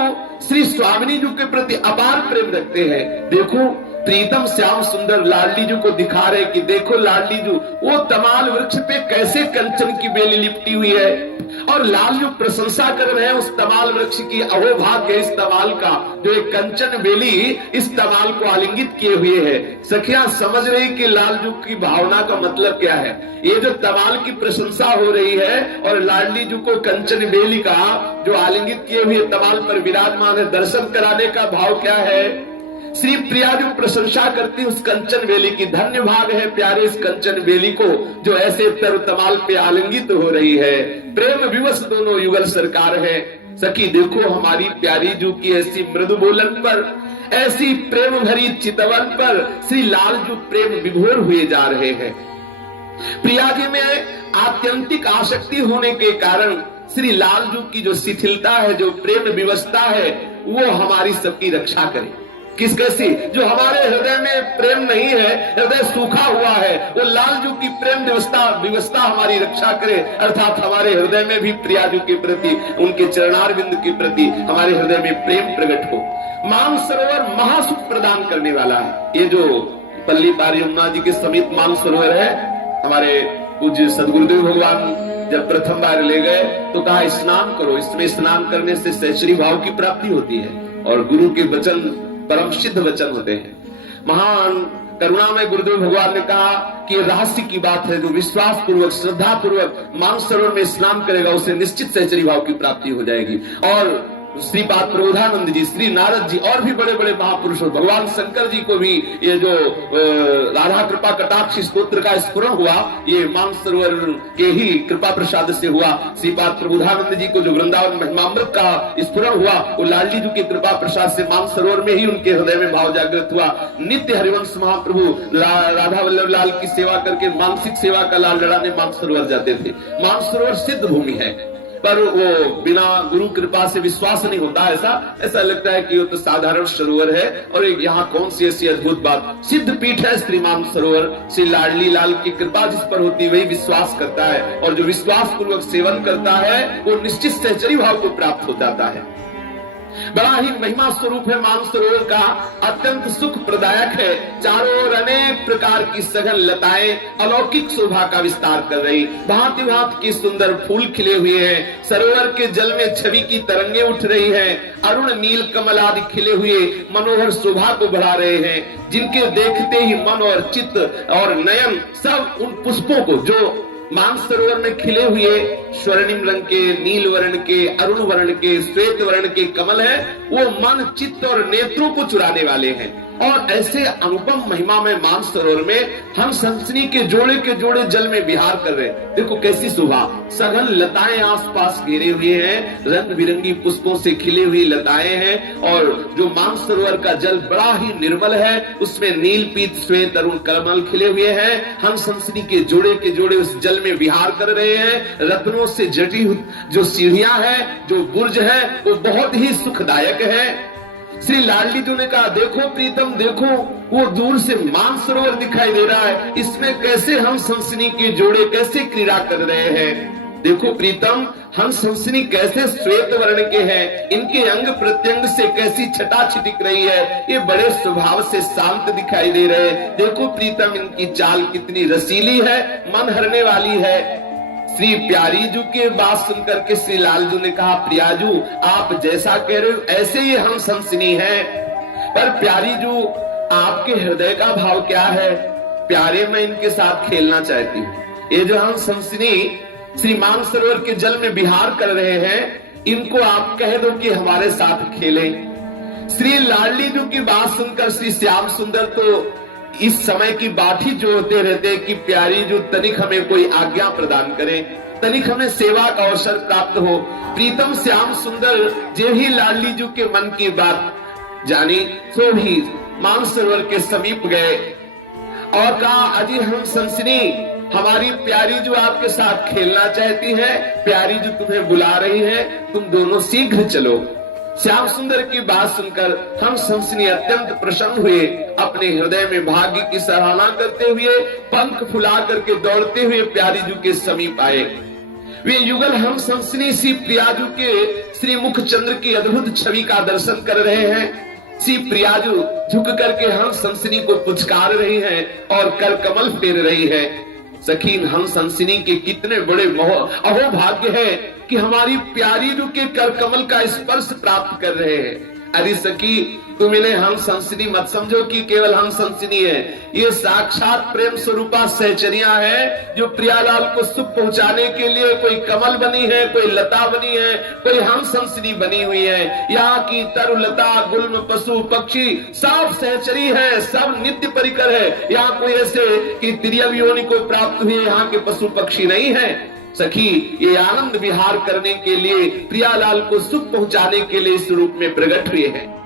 श्री स्वामिनी जू के प्रति अपार प्रेम रखते हैं। देखो प्रीतम श्याम सुंदर लाडली जू को दिखा रहे कि देखो लाडली जू वो तमाल वृक्ष पे कैसे कंचन की बेली लिपटी हुई है और लालजू प्रशंसा कर रहे हैं उस तमाल वृक्ष की। अहोभाग्य इस तमाल का जो एक कंचन बेली इस तमाल को आलिंगित किए हुए है। सखियां समझ रही कि लालजू की भावना का मतलब क्या है। ये जो तमाल की प्रशंसा हो रही है और लाडली जू को कंचन बेली का जो आलिंगित किए हुए तमाल पर विराजमान है दर्शन कराने का भाव क्या है। श्री प्रिया जो प्रशंसा करती उस कंचन बेली की, धन्य भाग है प्यारे इस कंचन बेली को जो ऐसे तर तमाल पे आलिंगित हो रही है। प्रेम विवश दोनों युगल सरकार है। सखी देखो हमारी प्यारी जू की ऐसी मृदु बोलन पर, ऐसी प्रेम भरी चितवन पर श्री लाल जू प्रेम विभोर हुए जा रहे हैं। प्रिया जी में आत्यंतिक आसक्ति होने के कारण श्री लाल जू की जो शिथिलता है, जो प्रेम विवशता है, वो हमारी सबकी रक्षा करे। किस कैसी? जो हमारे हृदय में प्रेम नहीं है, हृदय सूखा हुआ है, वो लालजू की प्रेम विवशता हमारी रक्षा करे, अर्थात हमारे हृदय में भी प्रियाजू के प्रति, उनके चरणारविंद के प्रति हमारे हृदय में प्रेम प्रकट हो। मानसरोवर महासुख प्रदान करने वाला है। ये जो पल्ली पार यमुना जी के समीप मानसरोवर है, हमारे पूज्य सदगुरुदेव भगवान जब प्रथम बार ले गए तो कहा स्नान करो, इसमें स्नान करने से सहचरी भाव की प्राप्ति होती है और गुरु के वचन परम सिद्ध वचन होते हैं। महान करुणा में गुरुदेव भगवान ने कहा कि रहस्य की बात है, जो विश्वास पूर्वक श्रद्धा पूर्वक मानसरोवर में स्नान करेगा उसे निश्चित सहचरी भाव की प्राप्ति हो जाएगी। और श्रीपाद प्रबोधानंद जी, श्री नारद जी और भी बड़े बड़े महापुरुषों, भगवान शंकर जी को भी ये जो राधा कृपा कटाक्ष स्तोत्र का स्फुरण हुआ ये मानसरोवर के ही कृपा प्रसाद से हुआ। श्रीपाद प्रबोधानंद जी को जो वृंदावन महिमामृत का स्फुरण हुआ वो लाडली जी की कृपा प्रसाद से मानसरोवर में ही उनके हृदय में भाव जागृत हुआ। नित्य हरिवंश महाप्रभु राधा वल्लभ लाल की सेवा करके मानसिक सेवा का लाल लड़ाने मानसरोवर जाते थे। मानसरोवर सिद्ध भूमि है, पर वो बिना गुरु कृपा से विश्वास नहीं होता। ऐसा लगता है कि वो तो साधारण सरोवर है और एक यहाँ कौन सी ऐसी अद्भुत बात, सिद्ध पीठ है श्री मानसरोवर। श्री लाडली लाल की कृपा जिस पर होती वही विश्वास करता है और जो विश्वास पूर्वक सेवन करता है वो निश्चित सहचरी भाव को प्राप्त हो जाता है। बड़ा ही महिमा स्वरूप है मानसरोवर का, अत्यंत सुख प्रदायक है। चारों ओर अनेक प्रकार की सघन लताएं अलौकिक शोभा का विस्तार कर रही, भांति भांति की सुंदर फूल खिले हुए हैं। सरोवर के जल में छवि की तरंगे उठ रही हैं, अरुण नील कमल आदि खिले हुए मनोहर शोभा को बढ़ा रहे हैं, जिनके देखते ही मन और चित्त और नयन सब उन पुष्पों को जो मानसरोवर में खिले हुए स्वर्णिम रंग के, नील वर्ण के, अरुण वर्ण के, श्वेत वर्ण के कमल है, वो मन, चित्त और नेत्रों को चुराने वाले हैं। और ऐसे अनुपम महिमा में मानसरोवर में हम सनसनी के जोड़े जल में विहार कर रहे हैं। देखो कैसी शोभा, सघन लताएं आसपास घेरे हुए हैं, रंग बिरंगी पुष्पों से खिली हुई लताएं हैं। और जो मानसरोवर का जल बड़ा ही निर्मल है, उसमें नील, पीत, श्वेत, अरुण कमल खिले हुए हैं। हम सनसनी के जोड़े उस जल में विहार कर रहे हैं। रत्नों से जटी जो सीढ़ियां हैं, जो बुर्ज है, वो बहुत ही सुखदायक है। श्री लाडली जी ने कहा, देखो प्रीतम देखो, वो दूर से मानसरोवर दिखाई दे रहा है, इसमें कैसे हम सनसनी के जोड़े कैसे क्रीड़ा कर रहे हैं। देखो प्रीतम, हम सनसनी कैसे श्वेत वर्ण के हैं, इनके अंग प्रत्यंग से कैसी छटा छिटक रही है, ये बड़े स्वभाव से शांत दिखाई दे रहे हैं। देखो प्रीतम, इनकी चाल कितनी रसीली है, मन हरने वाली है। श्री प्यारीजू की बात सुनकर के श्री लालजू ने कहा, प्रियाजू आप जैसा कह रहे हो ऐसे ही हम सनसनी हैं, पर प्यारीजू आपके हृदय का भाव क्या है? प्यारे, मैं इनके साथ खेलना चाहती हूँ। ये जो हम सनसनी श्री मानसरोवर के जल में विहार कर रहे हैं, इनको आप कह दो कि हमारे साथ खेलें। श्री लाडली जी की बात सुनकर श्री श्याम सुंदर तो इस समय की बात ही जोड़ते रहते कि प्यारी जो तनिक हमें कोई आज्ञा प्रदान करे, तनिक हमें सेवा का अवसर प्राप्त हो। प्रीतम श्याम सुंदर जे ही लाडली जी के मन की बात जानी, सो भी मानसरोवर के समीप गए और कहा, अजी हम सनसनी, हमारी प्यारी जो आपके साथ खेलना चाहती है, प्यारी जो तुम्हें बुला रही है, तुम दोनों शीघ्र चलो। श्याम सुंदर की बात सुनकर हम सनसनी अत्यंत प्रसन्न हुए, अपने हृदय में भाग्य की सराहना करते हुए पंख फुला करके दौड़ते हुए प्यारीजू के समीप आए। वे युगल हम सनसनी श्री प्रियाजू के श्री मुख चंद्र की अद्भुत छवि का दर्शन कर रहे हैं। श्री प्रियाजू झुक करके हम सनसनी को पुचकार रही हैं और कर कमल फेर रही है। सखीन, हम सनसनी के कितने बड़े अहोभाग्य है कि हमारी प्यारी जो के कर कमल का स्पर्श प्राप्त कर रहे हैं। अरे सखी, तुम इन्हें हम सनसनी मत समझो कि केवल हम सनसनी है, ये साक्षात प्रेम स्वरूपा सहचरिया है, जो प्रियालाल को सुख पहुंचाने के लिए कोई कमल बनी है, कोई लता बनी है, कोई हम सनसनी बनी हुई है। यहाँ की तरु लता, गुल्म, पशु पक्षी सब सहचरी है, सब नित्य परिकर है। यहाँ कोई ऐसे कि तिर्यक योनि को प्राप्त हुए यहाँ के पशु पक्षी नहीं है। सखी, ये आनंद विहार करने के लिए, प्रियालाल को सुख पहुंचाने के लिए इस रूप में प्रकट हुए हैं।